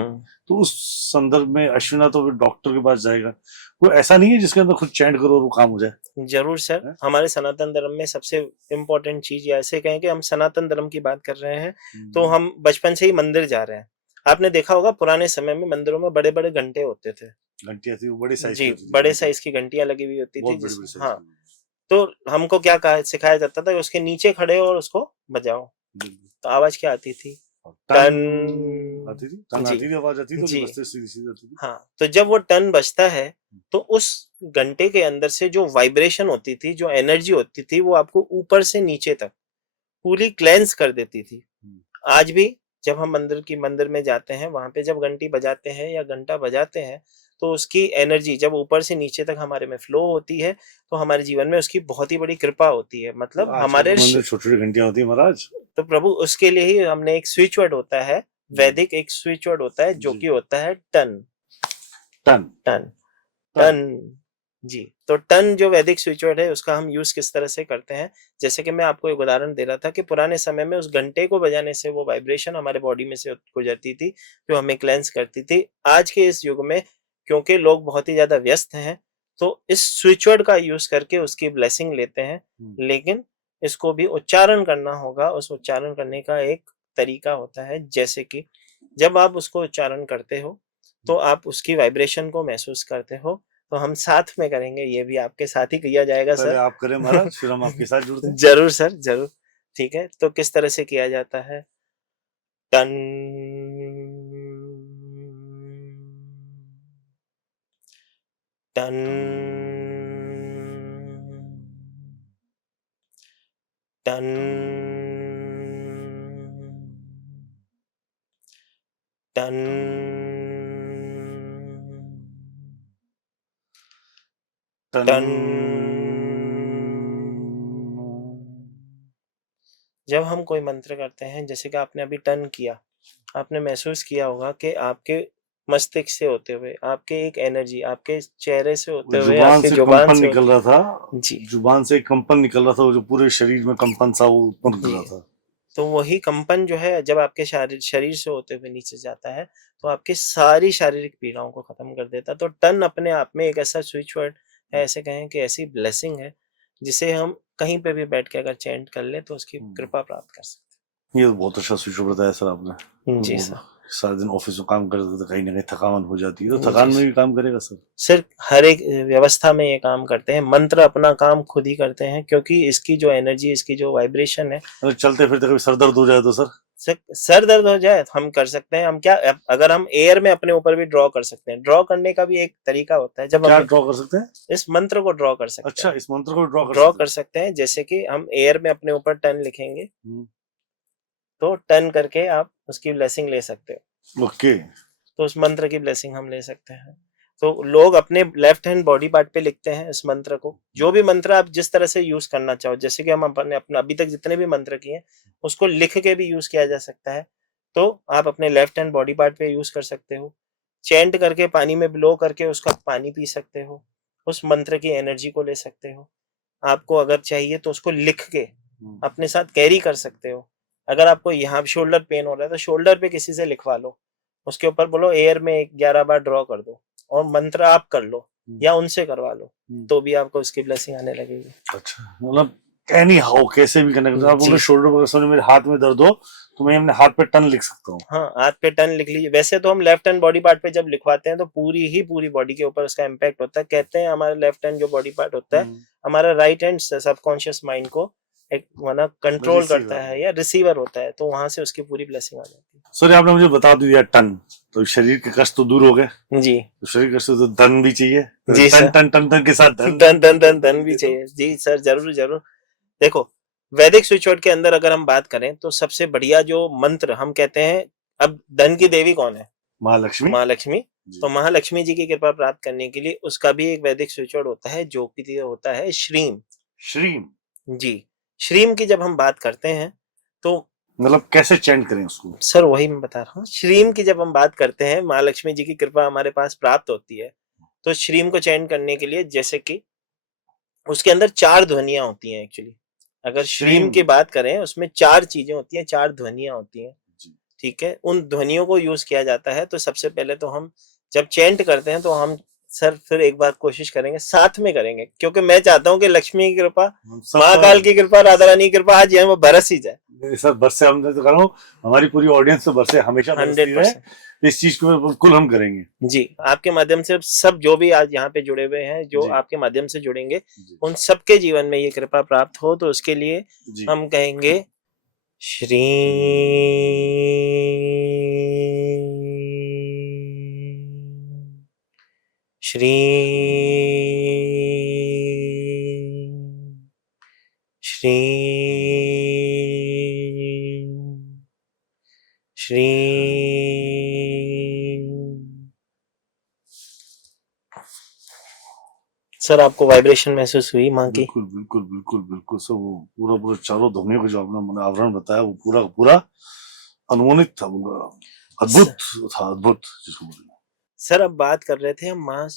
तो उस संदर्भ में अश्विना तो डॉक्टर के पास जाएगा, वो ऐसा नहीं है जिसके अंदर खुद चैंट करो और वो काम हो जाए? जरूर सर। हमारे सनातन धर्म में सबसे इम्पोर्टेंट चीज, या ऐसे कहें कि हम सनातन धर्म की बात कर रहे हैं, तो हम बचपन से ही मंदिर जा रहे हैं। आपने देखा होगा पुराने समय में मंदिरों में बड़े बड़े घंटे होते थे। घंटियां थी, वो बड़े साइज जी, बड़े साइज की घंटियां लगी हुई होती थी। बड़ी हाँ, तो हमको क्या सिखाया जाता था कि उसके नीचे खड़े हो और उसको बजाओ, तो आवाज क्या आती थी? टन आती थी, आवाज आती थी, तो बजते सीधी आती थी। हाँ, तो जब वो टन बजता है तो उस घंटे के अंदर से जो वाइब्रेशन होती थी, जो एनर्जी होती थी, वो आपको ऊपर से नीचे तक पूरी क्लेंस कर देती थी। आज भी जब हम मंदिर में जाते हैं, वहां पे जब घंटी बजाते हैं या घंटा बजाते हैं, तो उसकी एनर्जी जब ऊपर से नीचे तक हमारे में फ्लो होती है, तो हमारे जीवन में उसकी बहुत ही बड़ी कृपा होती है। मतलब हमारे छोटी छोटी घंटियां होती है महाराज, तो प्रभु उसके लिए ही हमने एक स्विच वर्ड होता है, वैदिक एक स्विच वर्ड होता है जो कि होता है टन। टन टन टन जी, तो टन जो वैदिक स्विच वर्ड है उसका हम यूज किस तरह से करते हैं, जैसे कि मैं आपको एक उदाहरण दे रहा था कि पुराने समय में उस घंटे को बजाने से वो वाइब्रेशन हमारे बॉडी में से गुजरती थी, जो हमें क्लेंस करती थी। आज के इस युग में क्योंकि लोग बहुत ही ज्यादा व्यस्त हैं, तो इस स्विच वर्ड का यूज करके उसकी ब्लेसिंग लेते हैं, लेकिन इसको भी उच्चारण करना होगा। उस उच्चारण करने का एक तरीका होता है, जैसे कि जब आप उसको उच्चारण करते हो तो आप उसकी वाइब्रेशन को महसूस करते हो। तो हम साथ में करेंगे, ये भी आपके साथ ही किया जाएगा सर। आप करें महाराज, फिर हम आपके साथ जुड़ते हैं। जरूर सर, जरूर। ठीक है, तो किस तरह से किया जाता है? टन टन टन टन टन। जब हम कोई मंत्र करते हैं, जैसे कि आपने अभी टन किया, आपने महसूस किया होगा कि आपके मस्तिष्क से होते हुए, आपके एक एनर्जी आपके चेहरे से होते हुए, जुबान आपके से जुबान कंपन से निकल रहा था, जी जुबान से एक कंपन निकल रहा था, वो जो पूरे शरीर में कंपन सा वो उत्पन्न कर रहा जी। था। तो वही कंपन जो है जब आपके शरीर से होते हुए नीचे जाता है, तो आपकी सारी शारीरिक पीड़ाओं को खत्म कर देता है। तो टन अपने आप में एक ऐसा स्विच वर्ड है, ऐसे कहें कि ऐसी ब्लेसिंग है, जिसे हम कहीं पे भी बैठ के अगर चैंट कर ले तो उसकी कृपा प्राप्त कर सकते ये तो बहुत अच्छा सुझाव बताया सर आपने। हैं। जी वो सर। सारा दिन ऑफिस में काम करते तो कहीं ना कहीं थकान हो जाती है, तो जी थकान में सर। भी काम करेगा सर। सिर्फ हर एक व्यवस्था में ये काम करते हैं, मंत्र अपना काम खुद ही करते हैं, क्योंकि इसकी जो एनर्जी, इसकी जो वाइब्रेशन है। अगर चलते फिरते कभी सर दर्द हो जाए तो सर? सर दर्द हो जाए तो हम कर सकते हैं, हम क्या, अगर हम एयर में अपने ऊपर भी ड्रॉ कर सकते हैं। ड्रॉ करने का भी एक तरीका होता है, जब क्या हम ड्रॉ कर सकते हैं? इस मंत्र को ड्रॉ कर सकते अच्छा, हैं। इस मंत्र को ड्रॉ ड्रॉ कर कर सकते हैं, जैसे कि हम एयर में अपने ऊपर टन लिखेंगे, सकते तो टन करके आप उसकी ब्लेसिंग ले सकते हो। हैं। ओके। तो उस मंत्र की ब्लेसिंग हम ले सकते हैं। तो लोग अपने लेफ्ट हैंड बॉडी पार्ट पे लिखते हैं इस मंत्र को। जो भी मंत्र आप जिस तरह से यूज करना चाहो, जैसे कि हम अपने अपना अभी तक जितने भी मंत्र किए, उसको लिख के भी यूज किया जा सकता है। तो आप अपने लेफ्ट हैंड बॉडी पार्ट पे यूज कर सकते हो, चैंट करके पानी में ब्लो करके उसका पानी पी सकते हो, उस मंत्र की एनर्जी को ले सकते हो। आपको अगर चाहिए तो उसको लिख के अपने साथ कैरी कर सकते हो। अगर आपको यहाँ शोल्डर पेन हो रहा है तो शोल्डर पे किसी से लिखवा लो, उसके ऊपर बोलो एयर में 11 बार ड्रॉ कर दो, और मंत्र आप कर लो या उनसे करवा लो, तो भी आपको उसकी ब्लेसिंग आने लगेगी। अच्छा, मतलब एनी हाउ कैसे भी कनेक्ट, आप बोल रहे शोल्डर पर समझ मेरे हाथ में दर्द हो तो मैं अपने हाथ पे टन लिख सकता हूँ? हाँ, हाथ पे टन लिख लीजिए। वैसे तो हम लेफ्ट हैंड बॉडी पार्ट पे जब लिखवाते हैं तो पूरी बॉडी के ऊपर उसका इम्पैक्ट होता है। कहते हैं हमारा लेफ्ट हैंड जो बॉडी पार्ट होता है, हमारा राइट हैंड सबकॉन्शियस माइंड को एक माना कंट्रोल करता है या रिसीवर होता है, तो वहां से उसकी पूरी ब्लेसिंग आ जाती है। सर आपने मुझे बता दिया टन, तो शरीर के कष्ट तो दूर हो गए जी। तो शरीर के कष्ट तो धन भी चाहिए। जी टन सर। टन टन टन के साथ धन धन धन धन धन भी चाहिए। जी सर, जरूर जरूर। देखो, वैदिक स्विच वर्ड के अंदर अगर हम बात करें तो सबसे बढ़िया जो मंत्र हम कहते हैं, अब धन की देवी कौन है? महालक्ष्मी। महालक्ष्मी। तो महालक्ष्मी जी की कृपा प्राप्त करने के लिए उसका भी एक वैदिक स्विच वर्ड होता है, जो कि होता है श्रीम। श्रीम। जी। श्रीम की जब हम बात करते हैं तो मतलब कैसे चैंट करें उसको? सर वही मैं बता रहा हूँ। श्रीम की जब हम बात करते हैं, महालक्ष्मी जी की कृपा हमारे पास प्राप्त होती है, तो श्रीम को चैंट करने के लिए, जैसे कि उसके अंदर 4 ध्वनियां होती हैं एक्चुअली। अगर श्रीम की बात करें, उसमें 4 चीजें होती हैं, 4 ध्वनियां होती हैं। ठीक है, उन ध्वनियों को यूज किया जाता है। तो सबसे पहले तो हम जब चैंट करते हैं तो हम सर फिर एक बार कोशिश करेंगे, साथ में करेंगे, क्योंकि मैं चाहता हूँ कि लक्ष्मी की कृपा, महाकाल की कृपा, राधा रानी की कृपा आज यहाँ वो बरस ही जाए। सर बरसे, हम तो कर रहा हूँ, हमारी पूरी ऑडियंस तो बरसे हमेशा बरसती रहे, 100%। इस चीज को बिल्कुल हम करेंगे। जी, आपके माध्यम से सब जो भी आज यहाँ पे जुड़े हुए हैं, जो जी। आपके माध्यम से जुड़ेंगे, उन सबके जीवन में ये कृपा प्राप्त हो, तो उसके लिए हम कहेंगे श्री श्री श्री श्री। सर आपको वाइब्रेशन महसूस हुई माँ की? बिल्कुल बिल्कुल बिल्कुल बिल्कुल सर, वो पूरा पूरा चारों ध्वनियों को जो आपने मैंने आवरण बताया, वो पूरा पूरा अनुमानित था, अद्भुत था, अद्भुत जिसको बोलेंगे। सर अब बात कर रहे थे हम माँ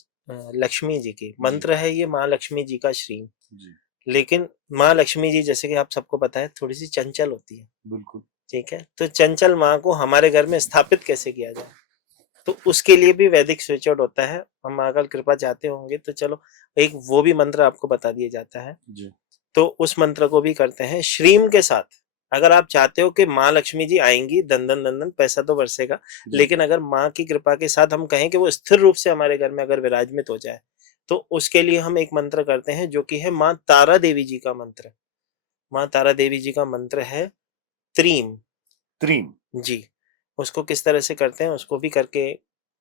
लक्ष्मी जी की। मंत्र है ये माँ लक्ष्मी जी का श्री। लेकिन माँ लक्ष्मी जी, जैसे कि आप सबको पता है, थोड़ी सी चंचल होती है। बिल्कुल। ठीक है, तो चंचल माँ को हमारे घर में स्थापित कैसे किया जाए, तो उसके लिए भी वैदिक स्विच वर्ड होता है। हम अगर कृपा चाहते होंगे तो चलो एक वो भी मंत्र आपको बता दिया जाता है जी। तो उस मंत्र को भी करते हैं श्रीम के साथ। अगर आप चाहते हो कि माँ लक्ष्मी जी आएंगी, दन दन दन दन पैसा तो बरसेगा, लेकिन अगर माँ की कृपा के साथ हम कहें कि वो स्थिर रूप से हमारे घर में अगर विराजमित हो जाए, तो उसके लिए हम एक मंत्र करते हैं जो कि है माँ तारा देवी जी का मंत्र। माँ तारा देवी जी का मंत्र है त्रीम त्रीम। जी। उसको किस तरह से करते हैं उसको भी करके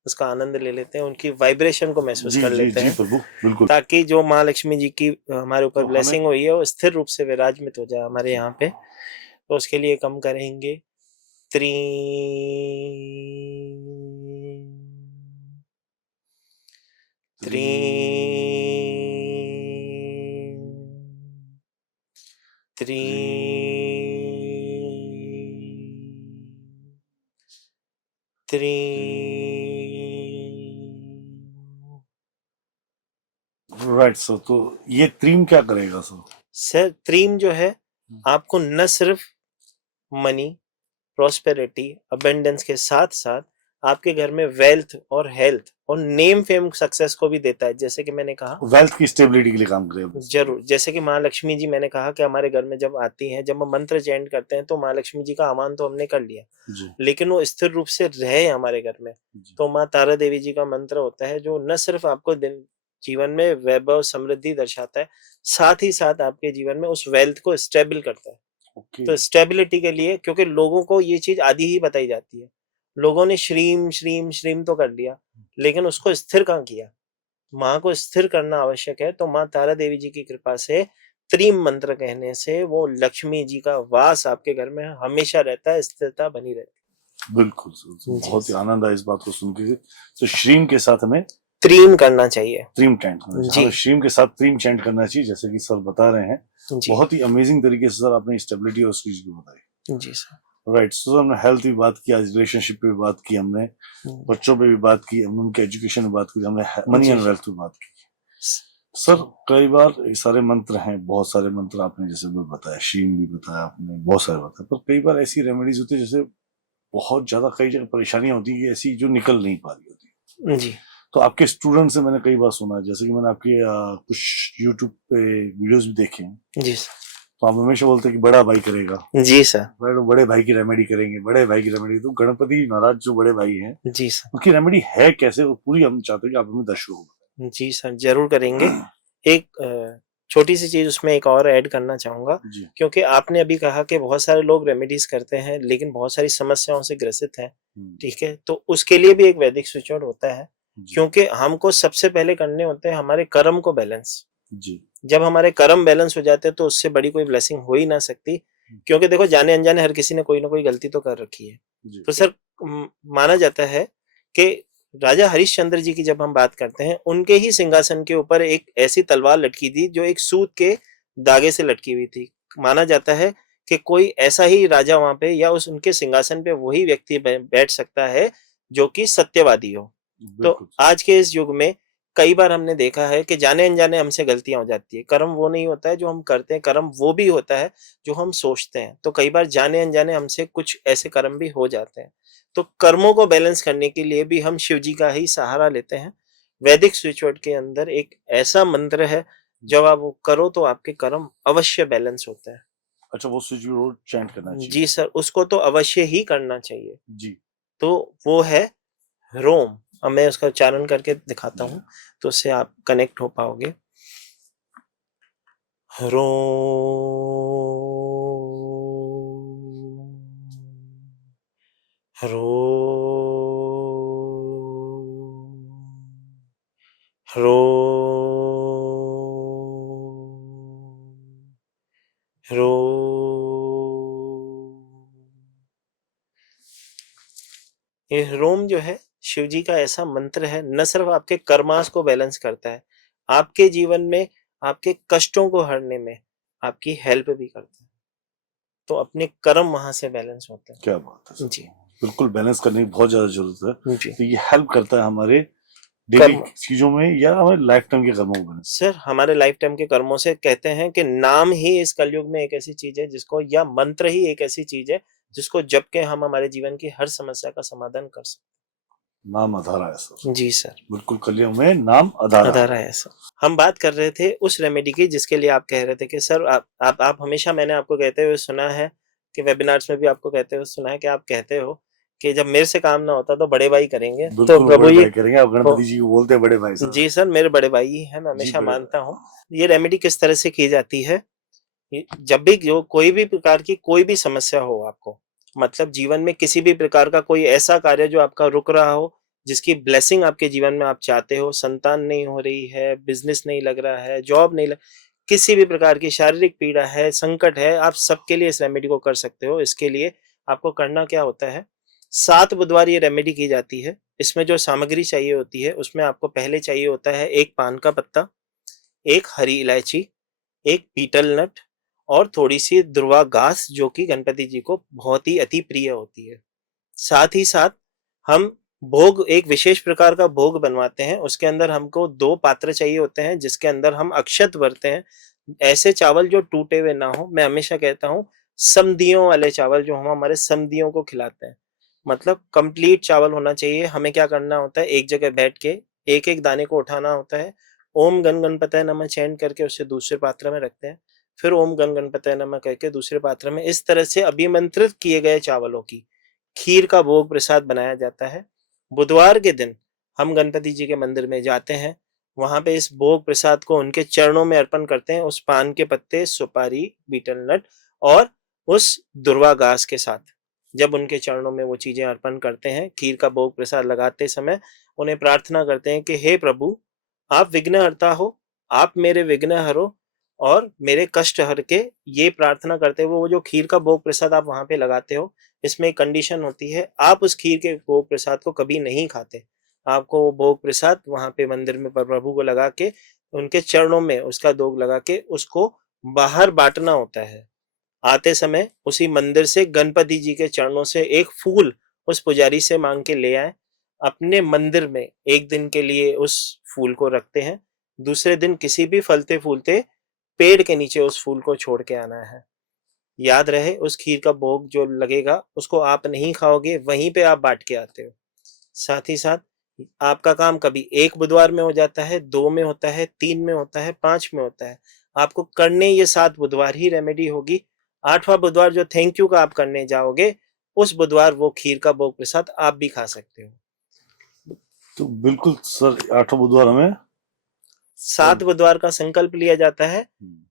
उसका आनंद ले लेते हैं, उनकी वाइब्रेशन को महसूस जी कर जी लेते जी हैं, प्रभु, बिल्कुल। ताकि जो माँ लक्ष्मी जी की हमारे ऊपर तो हमें ब्लेसिंग हुई है वो स्थिर रूप से विराजमित हो जाए हमारे यहाँ पे। तो उसके लिए कम करेंगे त्रीम त्रीम त्रीम। राइट सर, तो ये त्रीम क्या करेगा सर? सर त्रीम जो है आपको न सिर्फ मनी, प्रॉस्पेरिटी, अबेंडेंस के साथ साथ आपके घर में वेल्थ और हेल्थ और नेम फेम सक्सेस को भी देता है। जैसे कि मैंने कहा वेल्थ की स्टेबिलिटी के लिए काम करेगा। जरूर, जैसे कि माँ लक्ष्मी जी मैंने कहा कि हमारे घर में जब आती हैं, जब हम मंत्र चैंट करते हैं तो माँ लक्ष्मी जी का आह्वान तो हमने कर लिया, जी लेकिन वो स्थिर रूप से रहे हमारे घर में। जी। तो माँ तारा देवी जी का मंत्र होता है जो न सिर्फ आपको दिन जीवन में वैभव समृद्धि दर्शाता है, साथ ही साथ आपके जीवन में उस वेल्थ को स्टेबल करता है। ओके। तो स्टेबिलिटी के लिए, क्योंकि लोगों को ये चीज आधी ही बताई जाती है, लोगों ने श्रीम श्रीम श्रीम तो कर लिया लेकिन उसको स्थिर कहाँ किया। माँ को स्थिर करना आवश्यक है। तो माँ तारा देवी जी की कृपा से त्रीम मंत्र कहने से वो लक्ष्मी जी का वास आपके घर में हमेशा रहता है, स्थिरता बनी रहती बिल्कुल सर, तो जी बहुत ही सर। आनंद आया इस बात को सुन के। तो श्रीम के साथ हमें है त्रीम करना चाहिए त्रीम चैंट करना चाहिए, जी हमें श्रीम के साथ त्रीम चैंट करना चाहिए, जैसे कि सर बता रहे हैं। जी बहुत ही अमेजिंग तरीके से सर आपने स्टेबिलिटी और उस चीज को बताई। जी सर। राइट, सो हमने हेल्थ भी बात की, आज रिलेशनशिप पे भी बात की, हमने बच्चों पे भी बात की, हमने उनके एजुकेशन में बात की, हमने मनी जी एंड वेल्थ पे बात की। सर कई बार ये सारे मंत्र हैं, बहुत सारे मंत्र आपने जैसे भी बताया, शीम भी बताया आपने, बहुत सारे बताया, पर कई बार ऐसी रेमेडीज होती है जैसे बहुत ज्यादा कई जगह परेशानियां होती है ऐसी जो निकल नहीं पा रही होती। जी तो आपके स्टूडेंट से मैंने कई बार सुना है, जैसे कि मैंने आपके कुछ यूट्यूब पे वीडियोस भी देखे हैं, जी सर। तो आप हमेशा बोलते हैं कि बड़ा भाई करेगा, जी सर। बड़े भाई की रेमेडी करेंगे, बड़े भाई की रेमेडी। तो गणपति महाराज जो बड़े भाई हैं जी सर। उनकी रेमेडी है कैसे, वो पूरी हम चाहते हैं कि आप हमें दर्शकों को बताएं। जी सर, जरूर करेंगे। एक छोटी सी चीज उसमें एक और ऐड करना चाहूंगा, जी क्योंकि आपने अभी कहा कि बहुत सारे लोग रेमेडीज करते हैं लेकिन बहुत सारी समस्याओं से ग्रसित हैं, ठीक है, तो उसके लिए भी एक वैदिक स्विच वर्ड होता है, जी क्योंकि हमको सबसे पहले करने होते हैं हमारे कर्म को बैलेंस। जी जब हमारे कर्म बैलेंस हो जाते हैं तो उससे बड़ी कोई ब्लेसिंग हो ही ना सकती, क्योंकि देखो जाने अनजाने हर किसी ने कोई ना कोई गलती तो कर रखी है। जी तो सर माना जाता है कि राजा हरिश्चंद्र जी की जब हम बात करते हैं, उनके ही सिंहासन के ऊपर एक ऐसी तलवार लटकी थी जो एक सूत के धागे से लटकी हुई थी। माना जाता है कि कोई ऐसा ही राजा वहां पे या उस उनके सिंहासन पे वही व्यक्ति बैठ सकता है जो कि सत्यवादी हो। तो बिल्कुल आज के इस युग में कई बार हमने देखा है कि जाने अनजाने हमसे गलतियां हो जाती है। कर्म वो नहीं होता है जो हम करते हैं, कर्म वो भी होता है जो हम सोचते हैं। तो कई बार जाने अनजाने हमसे कुछ ऐसे कर्म भी हो जाते हैं। तो कर्मों को बैलेंस करने के लिए भी हम शिव जी का ही सहारा लेते हैं। वैदिक स्विच वर्ड के अंदर एक ऐसा मंत्र है, जब आप वो करो तो आपके कर्म अवश्य बैलेंस होते हैं। अच्छा, वो स्विच रोड चैंट करना चाहिए। जी सर, उसको तो अवश्य ही करना चाहिए। जी तो वो है रोम। अब मैं उसका उच्चारण करके दिखाता हूँ तो उससे आप कनेक्ट हो पाओगे। रोम रोम रोम रोम। ये रोम जो है शिव जी का ऐसा मंत्र है, न सिर्फ आपके कर्मास को बैलेंस करता है, आपके जीवन में आपके कष्टों को हरने में आपकी हेल्प भी करता है। तो अपने कर्म वहां से बैलेंस होते हैं। क्या बात है सर। जी बिल्कुल बैलेंस करने की बहुत ज्यादा जरूरत है। जी। तो ये हेल्प करता है हमारे डेली कर्म चीजों में या हमारे लाइफ टाइम के कर्मों में। सर हमारे लाइफ टाइम के कर्मों से कहते हैं कि नाम ही इस कलयुग में एक ऐसी चीज है जिसको, या मंत्र ही एक ऐसी चीज है जिसको जप के हम हमारे जीवन की हर समस्या का समाधान कर सकते नाम अधारा है सर। हैं। जी सर, बिल्कुल कलियुग में नाम अधारा अधारा है सर। हम बात कर रहे थे उस रेमेडी की जिसके लिए आप कह रहे थे कि सर आप हमेशा, मैंने आपको कहते हुए सुना है कि वेबिनार्स में भी आपको कहते हुए सुना है कि आप कहते हो कि जब मेरे से काम ना होता तो बड़े भाई करेंगे। तो बिल्कुल प्रभु बड़े ये भाई करेंगे, आप गणपति जी को बोलते हैं बड़े भाई साहब। जी सर, मेरे बड़े भाई ही है, मैं जी हमेशा बड़े मानता हूँ। ये रेमेडी किस तरह से की जाती है जब भी जो कोई भी प्रकार की कोई भी समस्या हो आपको, मतलब जीवन में किसी भी प्रकार का कोई ऐसा कार्य जो आपका रुक रहा हो, जिसकी ब्लेसिंग आपके जीवन में आप चाहते हो, संतान नहीं हो रही है, बिजनेस नहीं लग रहा है, जॉब नहीं लग, किसी भी प्रकार की शारीरिक पीड़ा है, संकट है, आप सबके लिए इस रेमेडी को कर सकते हो। इसके लिए आपको करना क्या होता है, 7 बुधवार ये रेमेडी की जाती है। इसमें जो सामग्री चाहिए होती है, उसमें आपको पहले चाहिए होता है 1 पान का पत्ता, 1 हरी इलायची, 1 बीटल नट और थोड़ी-सी दुर्वा घास, जो कि गणपति जी को बहुत ही अति प्रिय होती है। साथ ही साथ हम भोग, एक विशेष प्रकार का भोग बनवाते हैं। उसके अंदर हमको 2 पात्र चाहिए होते हैं, जिसके अंदर हम अक्षत भरते हैं। ऐसे चावल जो टूटे हुए ना हो, मैं हमेशा कहता हूँ समधियों वाले चावल, जो हम हमारे समधियों को खिलाते हैं, मतलब कंप्लीट चावल होना चाहिए। हमें क्या करना होता है, एक जगह बैठ के एक एक दाने को उठाना होता है, ओम गण गणपतये नमः चैंट करके उसे दूसरे पात्र में रखते हैं, फिर ओम गण गणपतये नमः करके दूसरे पात्र में, इस तरह से अभिमंत्रित किए गए चावलों की खीर का भोग प्रसाद बनाया जाता है। बुधवार के दिन हम गणपति जी के मंदिर में जाते हैं, वहां पे इस भोग प्रसाद को उनके चरणों में अर्पण करते हैं, उस पान के पत्ते, सुपारी, बीटल नट और उस दुर्वा घास के साथ। जब उनके चरणों में वो चीजें अर्पण करते हैं, खीर का भोग प्रसाद लगाते समय उन्हें प्रार्थना करते हैं कि हे प्रभु, आप विघ्नहर्ता हो, आप मेरे विघ्न हरो और मेरे कष्ट हर के। ये प्रार्थना करते हुए वो जो खीर का भोग प्रसाद आप वहां पे लगाते हो, इसमें एक कंडीशन होती है, आप उस खीर के भोग प्रसाद को कभी नहीं खाते। आपको वो भोग प्रसाद वहां पे मंदिर में प्रभु को लगा के, उनके चरणों में उसका दोग लगा के उसको बाहर बांटना होता है। आते समय उसी मंदिर से गणपति जी के चरणों से एक फूल उस पुजारी से मांग के ले आए। अपने मंदिर में एक दिन के लिए उस फूल को रखते हैं, दूसरे दिन किसी भी फलते फूलते पेड़ के नीचे उस फूल को छोड़ के आना है। याद रहे, उस खीर का भोग जो लगेगा उसको आप नहीं खाओगे, वहीं पे आप बांट के आते हो। साथ ही साथ आपका काम कभी 1 बुधवार में हो जाता है, 2 में होता है, 3 में होता है, 5 में होता है। आपको करने ये 7 बुधवार ही रेमेडी होगी। 8वां बुधवार जो थैंक यू का आप करने जाओगे, उस बुधवार वो खीर का भोग प्रसाद आप भी खा सकते हो। तो बिल्कुल सर, 8 बुधवार हमें 7 बुधवार का संकल्प लिया जाता है।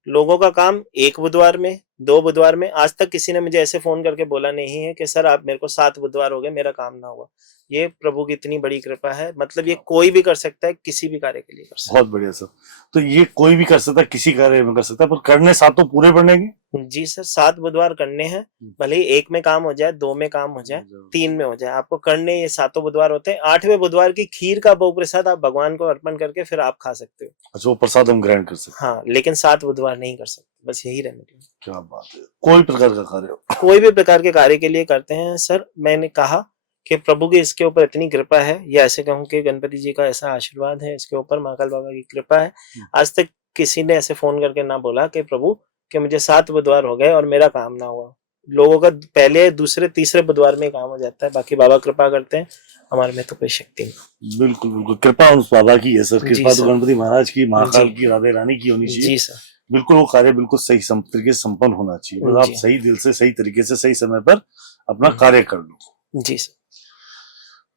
लोगों का काम 1 बुधवार में, 2 बुधवार में, आज तक किसी ने मुझे ऐसे फोन करके बोला नहीं है कि सर आप मेरे को 7 बुधवार हो गए, मेरा काम ना हुआ। ये प्रभु की इतनी बड़ी कृपा है, मतलब ये कोई भी कर सकता है, किसी भी कार्य के लिए कर सकता है। बहुत बढ़िया सर। तो ये कोई भी कर सकता है, किसी कार्य में कर सकता है, पर करने 7 पूरे पड़ेंगे। जी सर, 7 बुधवार करने हैं, भले ही 1 में काम हो जाए, 2 में काम हो जाए, 3 में हो जाए, आपको करने ये 7 बुधवार होते हैं। 8वें बुधवार की खीर का भोग प्रसाद आप भगवान को अर्पण करके फिर आप खा सकते हो। अच्छा, वो प्रसाद हम ग्रहण कर सकते हाँ, लेकिन 7 बुधवार नहीं कर सकते, बस यही रेमेडी है। क्या बात है। कोई प्रकार का कार्य हो, कोई भी प्रकार के कार्य के लिए करते हैं सर। मैंने कहा कि प्रभु की इसके ऊपर इतनी कृपा है, या ऐसे कहूँ कि गणपति जी का ऐसा आशीर्वाद है इसके ऊपर, महाकाल बाबा की कृपा है। आज तक किसी ने ऐसे फोन करके ना बोला कि प्रभु कि मुझे 7 बुधवार हो गए और मेरा काम ना हुआ। लोगों का पहले, दूसरे, तीसरे बुधवार में काम हो जाता है। बाकी बाबा कृपा करते हैं, हमारे में तो कोई शक्ति नहीं। बिल्कुल बिल्कुल, कृपा उस बाबा की है सर। कृपा तो गणपति महाराज की, महाकाल की, राधे रानी की होनी चाहिए। जी सर, बिल्कुल, वो कार्य बिल्कुल सही तरीके से संपन्न होना चाहिए। बस आप सही दिल से, सही तरीके से, सही समय पर अपना कार्य कर लो। जी सर।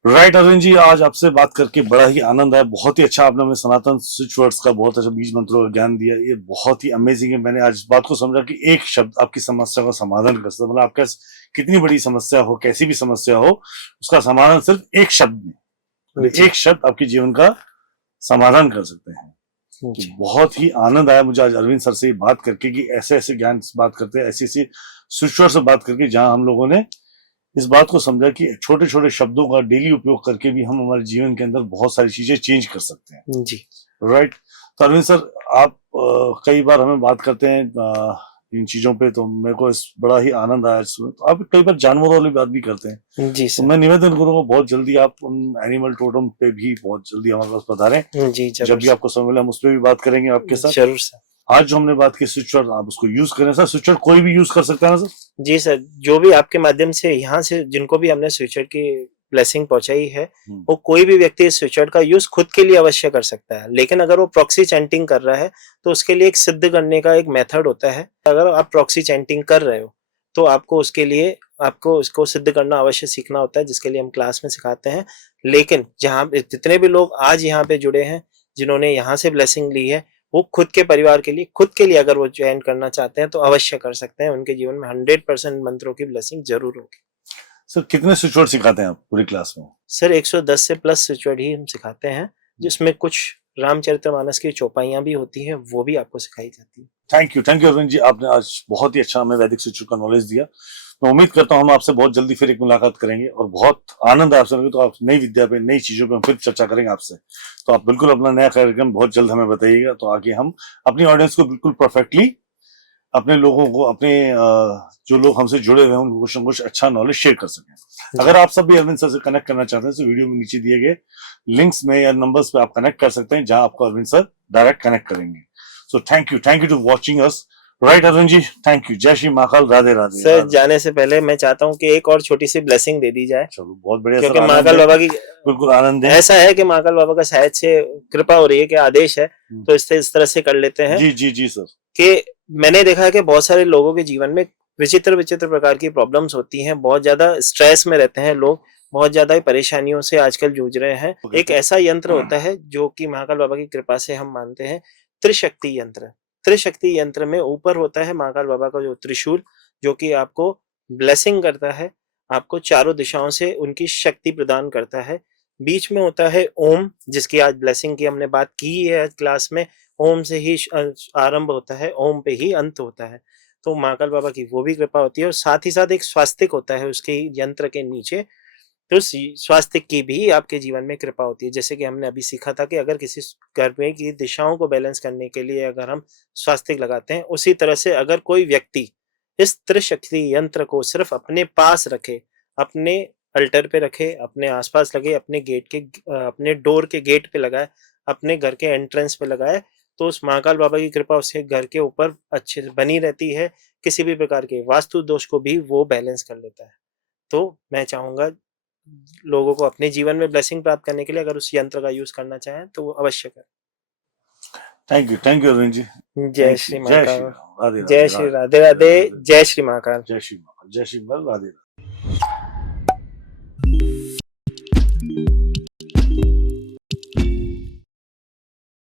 राइट अरविंद जी, आज आपसे बात करके बड़ा ही आनंद आया। बहुत ही अच्छा आपने हमें सनातन स्विच वर्ड्स का बहुत अच्छा बीज मंत्रों का ज्ञान दिया। ये बहुत ही अमेजिंग है। मैंने आज इस बात को समझा कि एक शब्द आपकी समस्या का समाधान कर सकता है। मतलब आपका कितनी बड़ी समस्या हो, कैसी भी समस्या हो, उसका समाधान सिर्फ एक शब्द में, एक शब्द आपके जीवन का समाधान कर सकते हैं। बहुत ही आनंद आया मुझे आज अरविंद सर से बात करके, कि ऐसे ऐसे ज्ञान बात करते हैं, ऐसी ऐसी स्विच से बात करके, जहां हम लोगों ने इस बात को समझा कि छोटे छोटे शब्दों का डेली उपयोग करके भी हम हमारे जीवन के अंदर बहुत सारी चीजें चेंज कर सकते हैं। जी राइट। तो अरविंद सर, आप कई बार हमें बात करते हैं इन चीजों पे, तो मेरे को बड़ा ही आनंद आया इसमें। तो आप कई बार जानवरों वाली बात भी करते हैं। जी सर। तो मैं निवेदन करूंगा बहुत जल्दी आप उन एनिमल टोटम पे भी बहुत जल्दी हमारे पास पधारें। जी जब भी आपको समय मिले हम उस पर भी बात करेंगे आपके साथ। जरूर सर। आज जो हमने बात की स्विच वर्ड, आप उसको यूज करें सर। स्विच वर्ड कोई भी यूज कर सकता है ना सर? जी सर, जो भी आपके माध्यम से यहाँ से जिनको भी हमने स्विच वर्ड की ब्लेसिंग पहुंचाई है, वो कोई भी व्यक्ति इस स्विच वर्ड का यूज खुद के लिए अवश्य कर सकता है। लेकिन अगर वो प्रॉक्सी चैंटिंग कर रहा है तो उसके लिए एक सिद्ध करने का एक मेथड होता है। अगर आप प्रॉक्सी चैंटिंग कर रहे हो तो आपको उसके लिए आपको उसको सिद्ध करना अवश्य सीखना होता है, जिसके लिए हम क्लास में सिखाते हैं। लेकिन जहाँ जितने भी लोग आज यहाँ पे जुड़े हैं, जिन्होंने यहाँ से ब्लेसिंग ली है, वो खुद के परिवार के लिए, खुद के लिए अगर वो ज्वाइन करना चाहते हैं तो अवश्य कर सकते हैं। उनके जीवन में 100% मंत्रों की ब्लेसिंग जरूर होगी। सर कितने स्विच वर्ड सिखाते हैं आप पूरी क्लास में? सर 110 से प्लस स्विच वर्ड ही हम सिखाते हैं, जिसमें कुछ रामचरितमानस की चौपाइयां भी होती हैं, वो भी आपको सिखाई जाती है। थैंक यू अरविंद जी, आपने आज बहुत ही अच्छा हमें वैदिक स्विच का नॉलेज दिया। मैं उम्मीद करता हूँ हम आपसे बहुत जल्दी फिर एक मुलाकात करेंगे और बहुत आनंद है आपसे मिलकर। तो आप नई विद्या पे, नई चीजों पे हम फिर चर्चा करेंगे आपसे। तो आप बिल्कुल अपना नया कार्यक्रम बहुत जल्द हमें बताइएगा, तो आगे हम अपनी ऑडियंस को बिल्कुल परफेक्टली, अपने लोगों को, अपने जो लोग हमसे जुड़े हुए हैं उनको कुछ न कुछ अच्छा नॉलेज शेयर कर सकें। अगर आप सब भी अरविंद सर से कनेक्ट करना चाहते हैं तो वीडियो में नीचे दिए गए लिंक्स में या नंबर्स पे आप कनेक्ट कर सकते हैं, जहां आपको अरविंद सर डायरेक्ट कनेक्ट करेंगे। So thank you to watching us. Right Arvind ji, thank you. जय श्री महाकाल, राधे राधे। सर जाने से पहले मैं चाहता हूँ कि एक और छोटी सी ब्लेसिंग दे दी जाए। चलो बहुत बढ़िया क्योंकि सर, महाकाल बाबा की बिल्कुल आनंद है। ऐसा है कि महाकाल बाबा का शायद से कृपा हो रही है कि आदेश है, तो इस तरह से कर लेते हैं। जी सर। कि मैंने देखा है कि बहुत सारे लोगों के जीवन में विचित्र विचित्र प्रकार की प्रॉब्लम्स होती हैं, बहुत ज्यादा स्ट्रेस में रहते हैं लोग, बहुत ज्यादा परेशानियों से आजकल जूझ रहे हैं। एक ऐसा यंत्र होता है जो कि महाकाल बाबा की कृपा से हम मानते हैं, त्रिशक्ति यंत्र। त्रिशक्ति यंत्र में ऊपर होता है महाकाल बाबा का जो त्रिशूल, जो कि आपको ब्लेसिंग करता है, आपको चारों दिशाओं से उनकी शक्ति प्रदान करता है। बीच में होता है ओम, जिसकी आज ब्लेसिंग की हमने बात की है क्लास में। ओम से ही आरंभ होता है, ओम पे ही अंत होता है। तो महाकाल बाबा की वो भी कृपा होती है। और साथ ही साथ एक स्वास्तिक होता है उसके यंत्र के नीचे, तो स्वास्तिक की भी आपके जीवन में कृपा होती है। जैसे कि हमने अभी सीखा था कि अगर किसी घर में की दिशाओं को बैलेंस करने के लिए अगर हम स्वास्तिक लगाते हैं, उसी तरह से अगर कोई व्यक्ति इस त्रिशक्ति यंत्र को सिर्फ अपने पास रखे, अपने अल्टर पे रखे, अपने आसपास लगे, अपने गेट के, अपने डोर के गेट पे लगाए, अपने घर के एंट्रेंस पे लगाए, तो उस महाकाल बाबा की कृपा उसके घर के ऊपर अच्छे से बनी रहती है। किसी भी प्रकार के वास्तु दोष को भी वो बैलेंस कर लेता है। तो मैं चाहूंगा लोगों को अपने जीवन में ब्लेसिंग प्राप्त करने के लिए अगर उस यंत्र का यूज करना चाहें तो वो अवश्य करें। Thank you Arvind ji. जय श्री महाकाल, राधे जय श्री राधे राधे, जय श्री महाकाल, जय श्री महाकाल, राधे राधे।